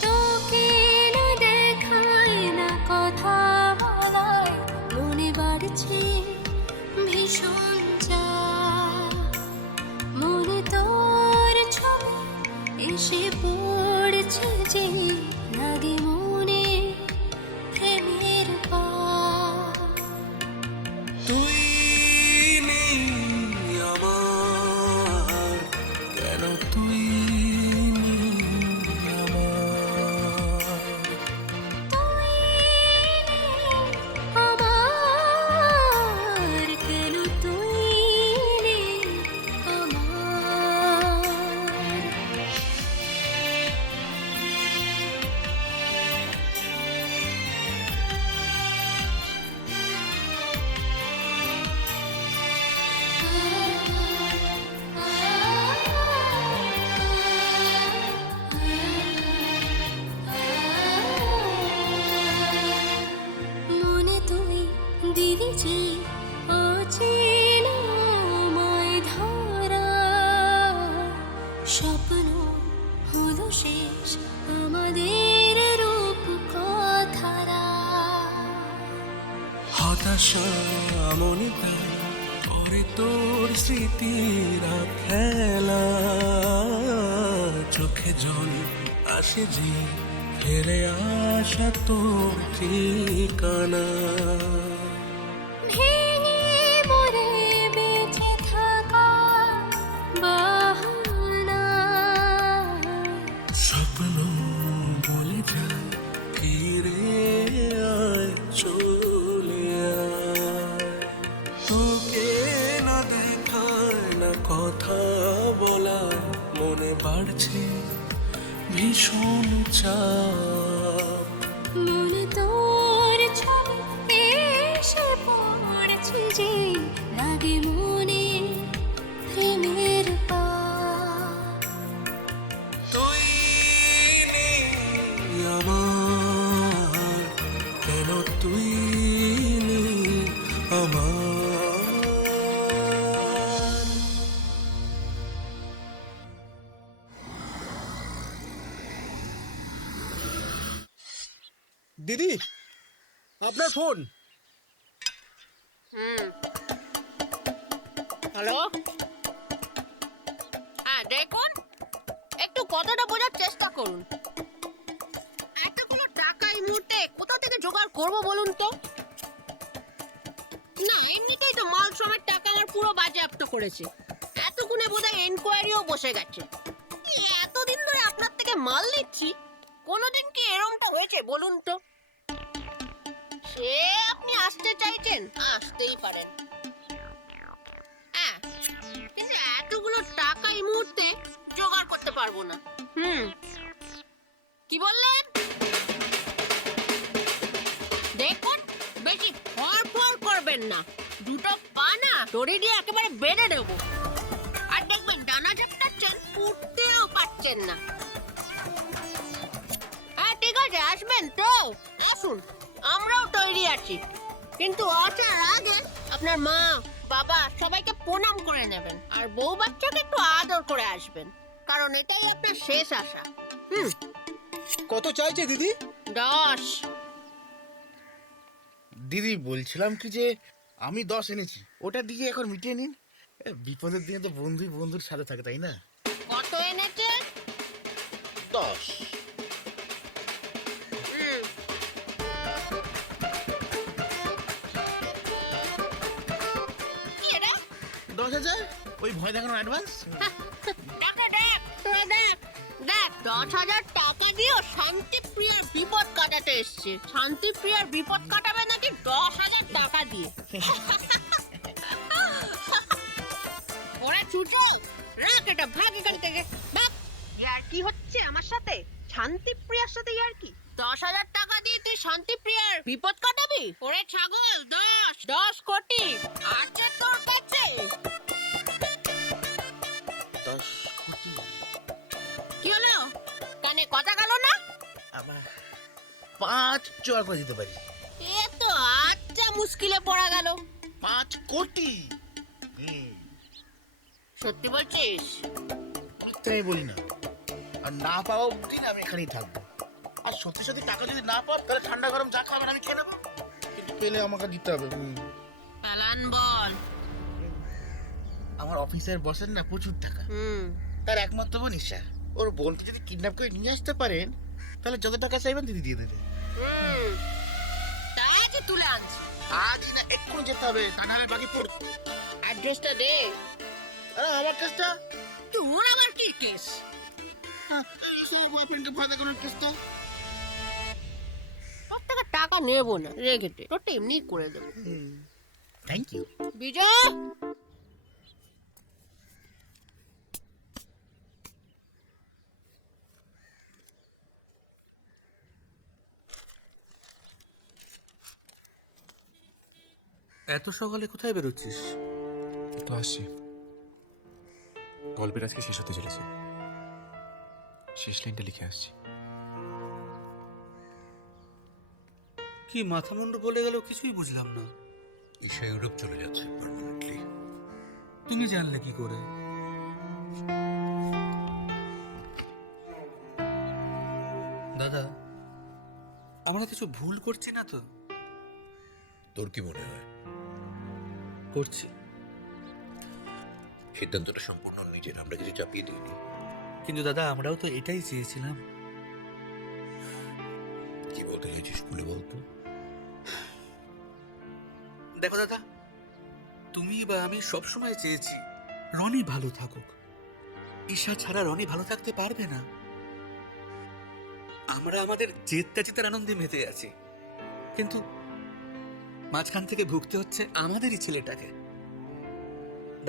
তোকে না দেখায় না কথা বলায় মনে বাড়ছে ভীষণ চাপ। মনে তোর ছবি এসে পড়ছে যে লাগে মনে প্রেমের পাপ। তুই নেই আমার আশা মনিতা করে তোর স্মৃতিরা খেলা চোখে জল আসে যে ফেরে আসা তোর ঠিকানা ভেঙে মরে বেঁচে থাকা বাহানা স্বপ্ন বলে যায় ফিরে আয় চলে আয় তোকে না দেখার না কথা বলার মনে বাড়ছে ভীষণ চাপ মনে তোর ছবি এসে পড়েছে যে লাগে মনে প্রেমের পাপ তুই নেই আমার কেন তুই নেই আমার দিদি আপনার ফোন। হ্যালো, হ্যাঁ দেখুন, একটু কথাটা বোঝার চেষ্টা করুন। এতগুলো টাকা এই মুহূর্তে কোথা থেকে জোগাড় করবো বলুন তো? না, এমনিতেই তো মাল শ্রমের টাকা আমার পুরো বাজেয়াপ্ত করেছে। এতগুণে বোধহয় এনকোয়ারিও বসে গেছে। এতদিন ধরে আপনার থেকে মাল নিচ্ছি, কোনোদিন কি এরমটা হয়েছে বলুন তো? সে আপনি আসতে চাইছেন, আসতেই পারেন। হ্যাঁ, কিন্তু এতগুলো টাকা এই মুহূর্তে জোগাড় করতে পারবো না। কি বললেন? দেখুন, বেশি ফর করবেন না। দুটো পা না দড়ি দিয়ে একেবারে বেঁধে দেবো। আর দেখবেন ডানা ঝাপটাচ্ছেন, উঠতেও পারছেন না। হ্যাঁ ঠিক আছে, আসবেন তো আসুন, আমরাও তৈরি আছি। কিন্তু আসার আগে আপনার মা বাবা সবাইকে প্রণাম করে নেবেন, আর বউ বাচ্চাকে একটু আদর করে আসবেন, কারণ এটাই আপনার শেষ আশা। কত চাইছে দিদি? 10। দিদি বলছিলাম কি যে আমি 10 এনেছি, ওটা দিয়ে এখন মিটিয়ে নিন। বিপদের দিনে তো বন্ধুই বন্ধুর সাথে থাকে, তাই না? কত এনেছেন? 10। কি এটা? 10,000 ওই ভয় দেখানো অ্যাডভান্স। দেখ 10,000 টাকা দিয়েও শান্তিপ্রিয়ার বিপদ কাটাতে এসছে। শান্তিপ্রিয়ার বিপদ কাটাবে নাকি 10,000 টাকা দিয়ে? ওরা ছুটো, রাখ এটা, ভাগ এখান থেকে ভাগ। ইয়ার কি হচ্ছে আমার সাথে? শান্তিপ্রিয়ার সাথে ইয়ার কি? 10,000 টাকা দিয়ে তুই শান্তিপ্রিয়ার বিপদ কাটাবি? ওরে ছাগল, 10 কোটি আছে তোর কাছে। 10 কোটি? কি হলো? কানে কথা গেল না? আবার 5 জোগাড় করে দিতে পারি। এ তো আচ্ছা মুশকিলে পড়া গেল। 5 কোটি? সত্যি বলছিস? মিথ্যে আমি বলি না। আর না পাওয়া অব্দি আমি এখানেই থাকবো। আর সত্যি সত্যি টাকা যদি না পাও, তাহলে ঠান্ডা গরম যা খাবেন আমি খেয়ে নেবো, কিন্তু পেলে আমাকে দিতে হবে। পালান বল। আমার অফিসের বসের না প্রচুর টাকা, তার একমাত্র বোন ঈশা। ওর বোনকে যদি কিডন্যাপ করে নিয়ে আসতে পারেন, তাহলে যত টাকা চাইবেন দিদি দিয়ে দেবে। তাই যে তুলে আনছি। আজ না এক্ষুনি যেতে হবে, তা নাহলে বাকি পড়। অ্যাড্রেসটা দে। আমার কেসটা? তোর আবার কি কেস? বয়ফ্রেন্ডকে ভয় দেখানোর কেস তো। তোর থেকে টাকা নেবো না, রেখে দে, তোরটা এমনি করে দেবো। Thank you. বিজয়, এত সকালে কোথায় বেরোচ্ছিস? তো আসছি, গল্পের আজকে শেষ হতে চলেছে, শেষ লাইনটা লিখে আসছি। কি মাথা মুন্ডু বলে গেল, কিছুই বুঝলাম না। ঈশা ইউরোপ চলে যাচ্ছে পার্মানেন্টলি। তুমি জানলে কি করে? দাদা, আমরা কিছু ভুল করছি না তো? তোর কি মনে হয়? করছি। সিদ্ধান্তটা সম্পূর্ণ নিজের, আমরা কিছু চাপিয়ে দিইনি। কিন্তু দাদা আমরাও তো এটাই চেয়েছিলাম। কি বলতে চাইছিস খুলে বলতো? দেখো দাদা, তুমি বা আমি সবসময় চেয়েছি রনি ভালো থাকুক। ঈশা ছাড়া রনি ভালো থাকতে পারবে না। আমরা আমাদের জেতার আনন্দে মেতে আছি, কিন্তু মাঝখান থেকে ভুগতে হচ্ছে আমাদেরই ছেলেটাকে।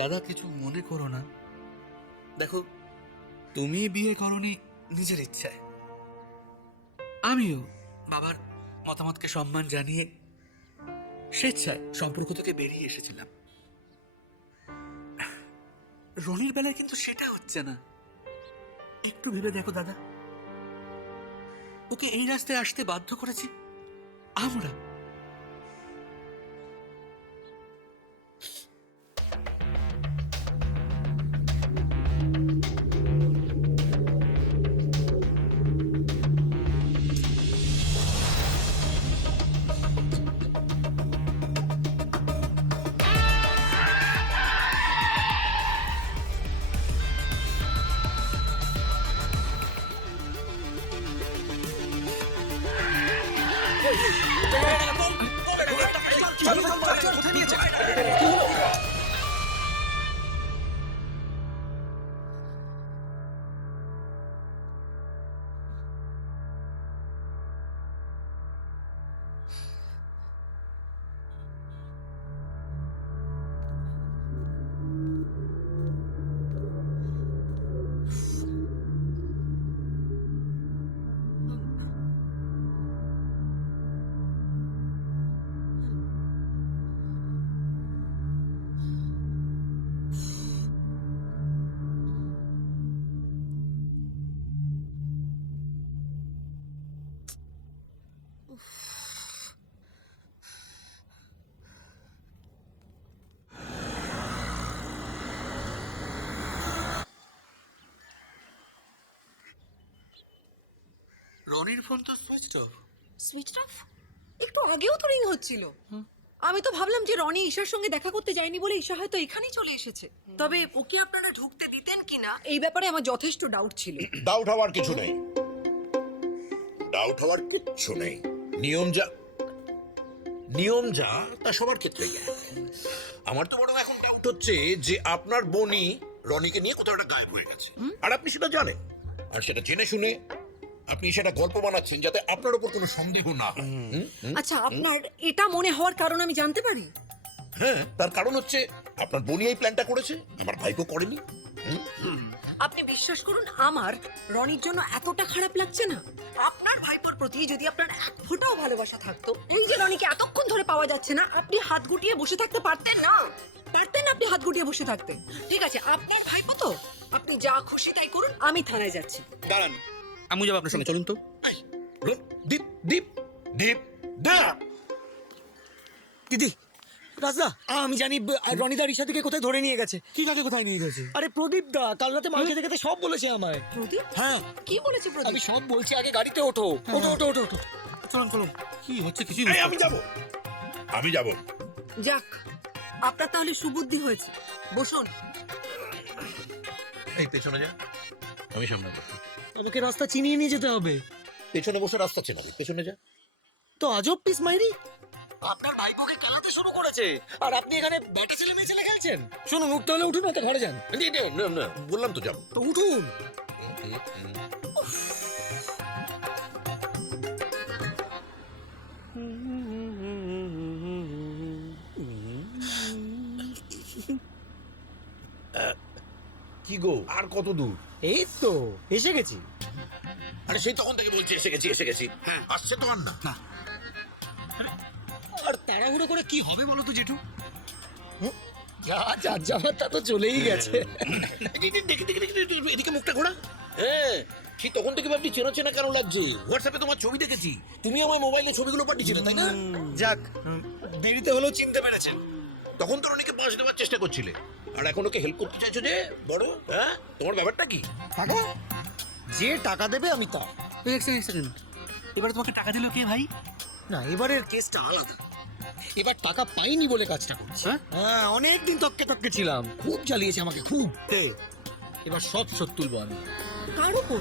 দাদা কিছু মনে করো না। দেখো, তুমি বিয়ে করনি নিজের ইচ্ছায়, আমিও বাবার মতামতকে সম্মান জানিয়ে স্বেচ্ছায় সম্পর্ক থেকে বেরিয়ে এসেছিলাম। রনির বেলায় কিন্তু সেটা হচ্ছে না। একটু ভেবে দেখো দাদা, ওকে এই রাস্তায় আসতে বাধ্য করেছি আমরা। রনির ফোন তো সুইচ অফ। Switch off? একটু আগেও তো রিং হচ্ছিল। আমি তো ভাবলাম যে রনি ঈশার সঙ্গে দেখা করতে যায়নি বলে ঈশা হয়তো এখানেই চলে এসেছে। তবে ওকে আপনারা ঢুকতে দিতেন কিনা এই ব্যাপারে আমার যথেষ্ট ডাউট ছিল। ডাউট হওয়ার কিছু নেই, ডাউট হওয়ার কিচ্ছু নেই। নিয়ম যা তা সবার ক্ষেত্রেই। আমার তো বড় এখন ডাউট হচ্ছে যে আপনার বোনই রনিকে নিয়ে কোথাও একটা গায়েব হয়ে গেছে, আর আপনি সেটা জানেন, আর সেটা জেনে শুনে আপনি সেটা গল্প বানাচ্ছেন যাতে আপনার উপর কোনো সন্দেহ না হয়। আচ্ছা, আপনার এটা মনে হওয়ার কারণ আমি জানতে পারি? হ্যাঁ, তার কারণ হচ্ছে আপনার বোনই এই প্ল্যানটা করেছে, আমার ভাইপো করেনি। আপনি বিশ্বাস করুন, আমার রনির জন্য এতটা খারাপ লাগছে না। আপনার ভাইপোর প্রতি যদি আপনার এক ফোঁটাও ভালোবাসা থাকতো, এই যে রনিকে এতক্ষণ ধরে পাওয়া যাচ্ছে না, আপনি হাত গুটিয়ে বসে থাকতে পারতেন না? পারতেন আপনি হাত গুটিয়ে বসে থাকতে? ঠিক আছে, আপনার ভাইপো তো, আপনি যা খুশি তাই করুন, আমি থানায় যাচ্ছি। দাঁড়ান, আমি যাবো আপনার সঙ্গে, চলুন তো। দীপ দীপ দীপ দীপ দিদি, রাজদা, আমি জানি রনিদা ঋষাদিকে কোথায় ধরে নিয়ে গেছে। কি কাকে কোথায় নিয়ে গেছে? আরে প্রদীপ দা কাল রাতে মাল খেতে খেতে সব বলেছে আমায়। প্রদীপ? হ্যাঁ, কি বলেছে প্রদীপ? আমি সব বলছি, আগে গাড়িতে ওঠো। ওঠো ওঠো ওঠো ওঠো। চলুন চলুন, কি হচ্ছে কিছুই আমি যাব। যাক, আপনার তাহলে সুবুদ্ধি হয়েছে। বসুন। এই পেছনে যা, আমি সামনে বসি। তোকে রাস্তা চিনিয়ে নিয়ে যেতে হবে। পেছনে বসে রাস্তা চেনাবি, পেছনে যা। তো আজব পিস মাইরি, আপনার ভাইপোকে খেলাতে শুরু করেছে, আর আপনি এখানে ব্যাটে ছেলে মেয়ে ছেলে খেলছেন। শুনুন, উঠতে হলে উঠুন, তো ঘরে যান। না, বললাম তো যাবো। তো উঠুন। কি গো, আর কত দূর? এই তো এসে গেছি। আরে সেই তখন থেকে বলছি এসে গেছি। হ্যাঁ, আসছে তো আর না। আর তাড়াহুড়ো করে কি হবে বলো তো জেঠু? যা যা যাবার তা তো চলেই গেছে। এদিকে মুখটা ঘোরা। হ্যাঁ, সেই তখন থেকে ভাবছি চেনা চেনা কেন লাগছে। হোয়াটসঅ্যাপে তোমার ছবি দেখেছি, তুমি আমার মোবাইলে ছবিগুলো পাঠিয়েছিলে, তাই না? যাক, দেরিতে হলেও চিনতে পেরেছেন। তখন তো অনেকে বাস দেওয়ার চেষ্টা করছিলে, আর এখন ওকে হেল্প করতে চাইছো যে বড়। হ্যাঁ, তোমার ব্যাপারটা কি? টাকা? যে টাকা দেবে আমি তা। এক সেকেন্ড, এবারে তোমাকে টাকা দিল কে ভাই? না, এবারের কেসটা আলাদা। এবার টাকা পাইনি বলে কাজটা করছি। হ্যাঁ, অনেকদিন তককে ছিলাম, খুব জ্বালিয়েছে আমাকে, খুব। এবার সব শোধ তুলবো আমি। কার উপর?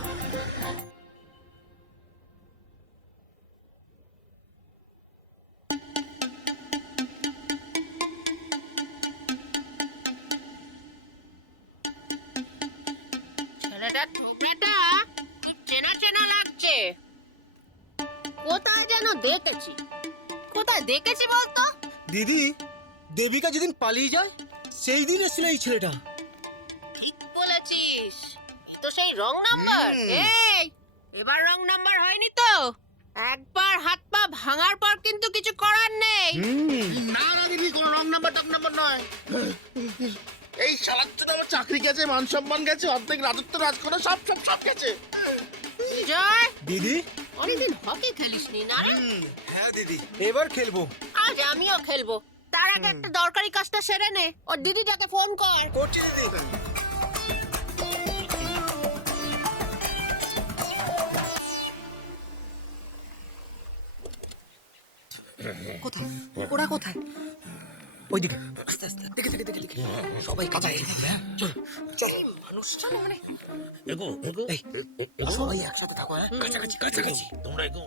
ছেলেটার টুকরাটা কি চেনা চেনা লাগছে। কোথায় যেন দেখেছি। কোথায় দেখেছি বলতো? দিদি, দেবিকা যেদিন পালিয়ে যায় সেই দিন এসেছিল এই ছেলেটা। ঠিক বলেছিস, এ তো সেই রং নাম্বার। এই, এবার রং নাম্বার হয়নি তো? একবার হাত পা ভাঙার পর কিন্তু কিছু করার নেই। না না দিদি, কোনো রং নাম্বার টাক নাম্বার নয়। এই শালার জন্য আমার চাকরি গেছে, মান সম্মান গেছে, অর্ধেক রাজত্ব রাজ করা সব সব সব গেছে। বিজয়, দিদি, অনেকদিন হকি খেলিসনি না রে? হ্যাঁ দিদি, এবার খেলবো। আজ আমিও খেলবো। তার আগে একটা দরকারি কাজটা সেরে নে। ওর দিদিটাকে ফোন কর। করছি দিদি। কোথায় ওরা, কোথায়? ওইদিকে আস্তে আস্তে, দেখে দেখে দেখে দেখে সবাই কাজায়। চল চল মানুষটা মানে এগো এগো, সবাই একসাথে থাকো। হ্যাঁ, কাছাকাছি কাছাকাছি। তোমরা এগো,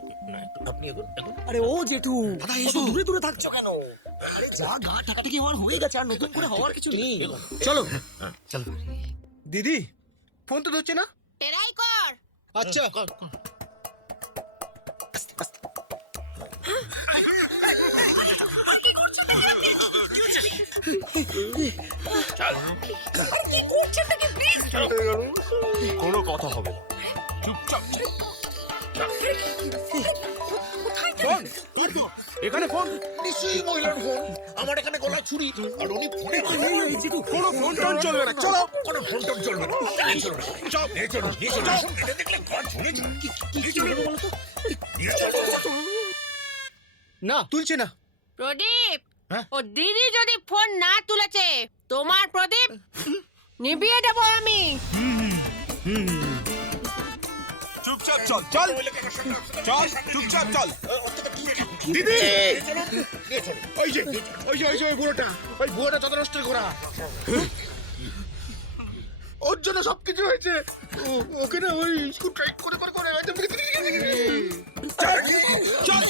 আপনি এগো এগো। আরে ও জেঠু, দাদা এসো, দূরে দূরে থাকছো কেন? আরে যা গা টাকাটাকি হওয়ার হয়ে গেছে, আর নতুন করে হওয়ার কিছু নেই। চলো চলো। দিদি, ফোন তো ধরছে না। টেরাই কর। আচ্ছা, কোনো কথা হবে না, চুপচাপ ফোন, এখানে ফোন। নিশ্চয়ই মহিলার ফোন। আমার এখানে গলা ছুরি, আর উনি ফোনে। কোনো ফোন টোন চলবে না, চলো। কোনো ফোন টোন চলবে না। চলো না, চল, নিয়ে চলো, নিয়ে চলো। এটা দেখলে ঘর ঝুড়ে যাবে। কি চলবে বলো তো? নিয়ে চলো। না তুলছে না। প্রদীপ, ও দিদি যদি ফোন না তুলেছে, তোমার প্রদীপ নিভিয়ে দেবো আমি। চুপচাপ চল, চল চল, চুপচাপ চল। দিদি, ওই যে ওই যে ওই যে ওই বুড়োটা, ওই বুড়োটা যত নষ্ট করা। ওর জন্য সবকিছু হয়েছে। ওকে না ওই স্কুল ট্রাইক করে করে করে চল।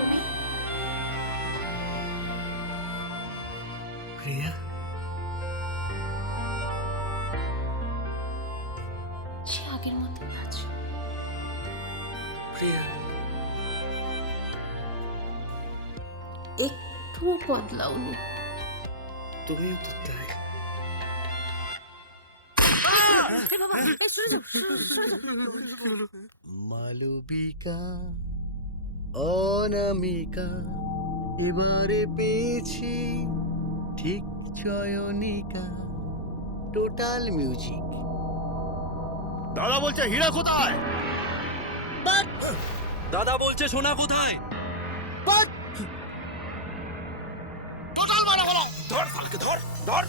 তুমি প্রিয়া, সে আগের মতোই আছো। প্রিয়া, একটুও বদলাওনি। তুমিও তো তাই। মালবিকা, অনামিকা, এবারে পেয়েছি ঠিক চয়নিকা। Total music. দাদা বলছে হীরা কোথায়? দাদা বলছে সোনা কোথায়? টোটাল মারা হলো। ধর ফালকে, ধর ধর।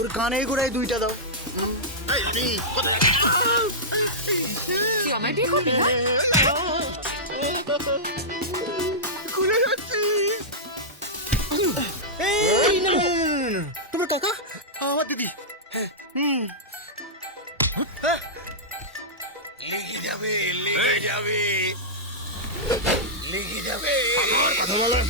ওর কানে গোড়ায় দুইটা দাও। তুই আমায় বিয়ে করবি না? খুলে যাচ্ছি। এই না, তোমার কাকা? আমার দিদি। লেগে যাবে, লেগে যাবে, লেগে যাবে। কথা বলেন।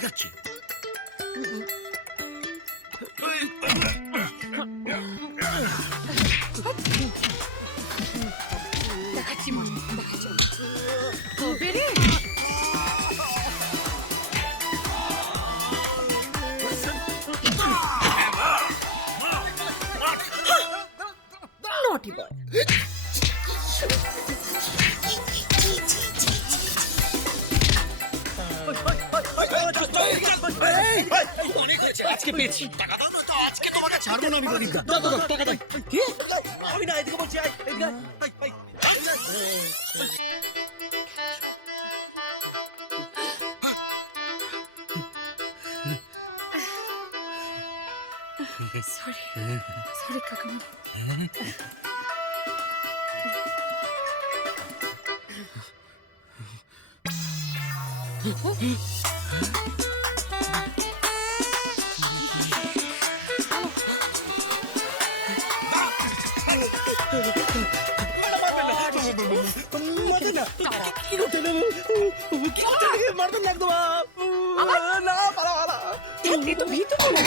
দেখাচ্ছি। দেখাচ্ছি মনে দেখাচ্ছি তবে রে নটি বয়। আজকে পেয়েছি টাকা দাও না, আজকে তোমাকে ছাড়বো না আমি প্রদীপ দা। দাও টাকা দাও। কি আমি না এদিকে বলছি, আয় এদিকে আয়, আয়, আয়। সরি সরি কাকামণি। মারবেন না একদম না, পালা পালা। এই তো ভিতরে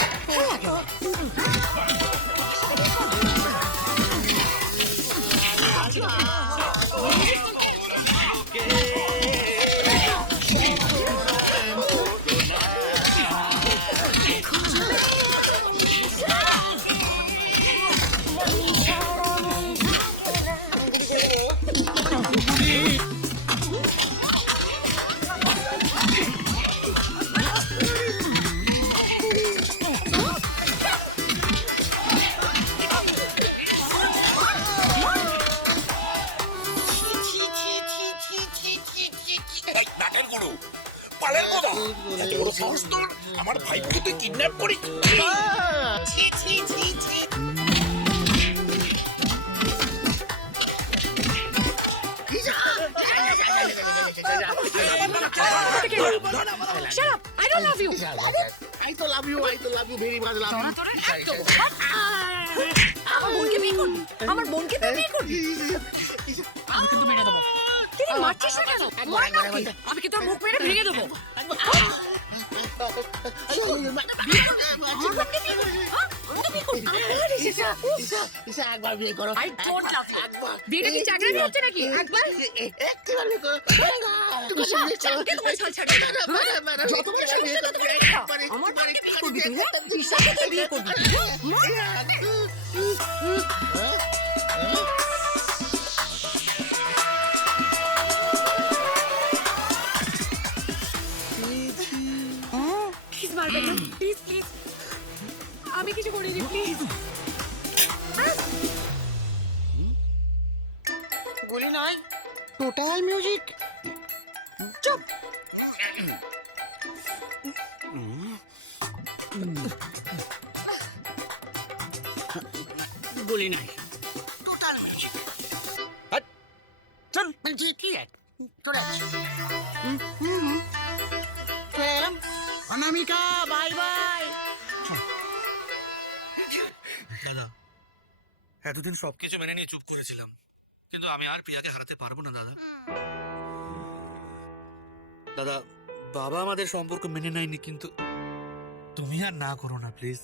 নাটের গুরু পালের গোদা, এত বড় সাহস তোর আমার ভাইকে তুই কিডন্যাপ করি। ছি ছি ছি ছি। Shut up! I don't love you! I to love you, I to love you very much. আমার বোনকে বিয়ে করবি? আমার বোনকে তুই বিয়ে করবি? আমি কিন্তু মেরে দেবো। তুই মারছিস না কেন? মার না কি? আমি কি তোর মুখ মেরে ভেঙে দেবো? একবার বিয়ে করো। I don't love you. বিয়েটা কি চাকরি হচ্ছে নাকি? একবার একবার বিয়ে করো। তুমি তোমার ছাল ছাড়বে না। যতবার সে বিয়ে করবে একবারে আমার বাড়িতে বিয়ে করবি তুই? বিশ্বাস করে বিয়ে করবি? প্লিজ মারবেন না, প্লিজ প্লিজ। আমি কিছু করিনি, প্লিজ। গুলি নয়, টোটাল মিউজিক। চুপ। গুলি নাই, টোটাল মিউজিক। চল কি তোরা অনামিকা, বাই বাই। দাদা, এতদিন সবকিছু মেনে নিয়ে চুপ করেছিলাম, কিন্তু আমি আর প্রিয়াকে হারাতে পারবো না দাদা। দাদা, বাবা আমাদের সম্পর্ক মেনে নেয়নি, কিন্তু তুমি আর না করো না প্লিজ।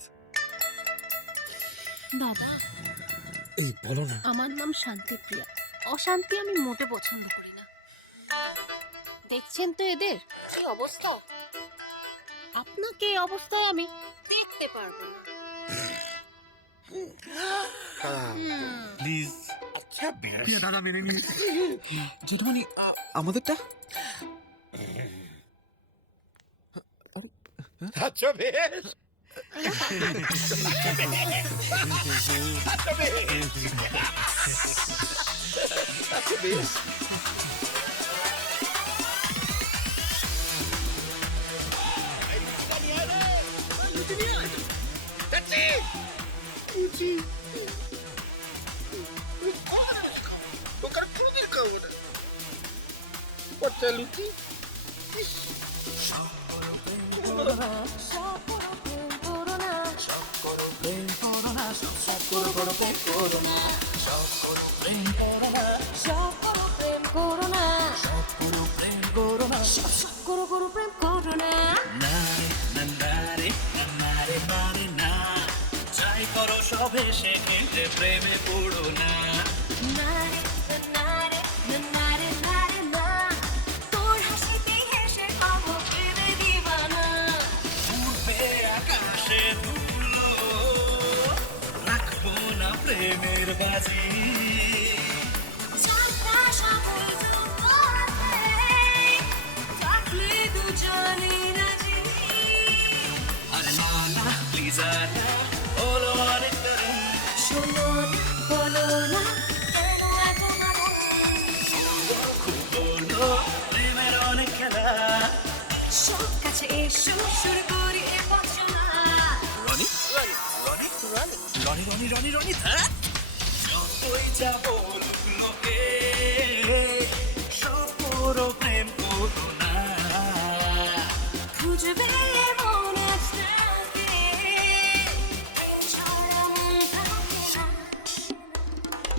দাদা এই বলো না। আমার নাম শান্তিপ্রিয়া। অশান্তি আমি মোটে পছন্দ করি না। দেখছেন তো এদের কি অবস্থা। আপনাকে এই অবস্থায় আমি দেখতে পারবো না। প্লিজ। আচ্ছা প্রিয়া দাদা মেনে নিন। জেঠুমনি, আমাদেরটা? আচ্ছা বেশ। লুচি করো প্রেম করো না করো সব এসে কিন্তু প্রেমে পড়ো না। নারে নারে নারে নারে না তোর হাসিতে হেসে হব প্রেমে দিওয়ানা উঠবে আকাশে ধুলো, রাখবো না প্রেমের বাজি। চাঁদটা সাগর জোয়ারে ডাকলে দুজনে রাজি আরে না না প্লিজ না হলো অনেক দেরি। শোনো না বলো না কেন এত মারণ খুব বলো প্রেমের অনেক খেলা। সব কাছে এসো শুরু করি এ বচনা রনি রনি রনি রনি রনি রনি রনি রনি যতই যাব লোকে সব পুরো প্রেম করো না। খুঁজবে মন আজকে ছাড়া মন থাকে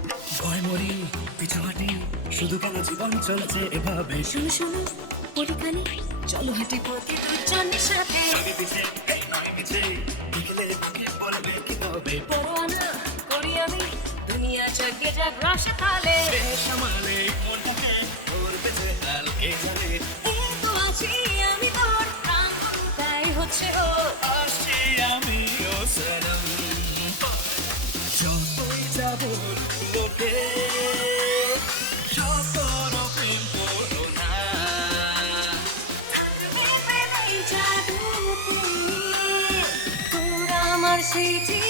না ভয় মরি পিছাহাটি শুধু কেন জীবন চলছে এভাবে। শোনো শোনো পরিখানে চলো হেঁটে পথে দুজনের সাথে আগে পিছে এই নয় মিছে বিকেলে তোকে বলবে কি হবে। পরোয়ানা করি আমি দুনিয়া জাগে যাক রসকালে বেসামালে মনটাকে ওর পেছে হালকে চলে। এই তো আছি আমি তোর প্রাণ তাই হচ্ছে ও আসছি আমি ও সনম যতই যাব লোকে সব তোর প্রেম করো না। থাকবে প্রেমের জাদুতে তোর আমার স্মৃতি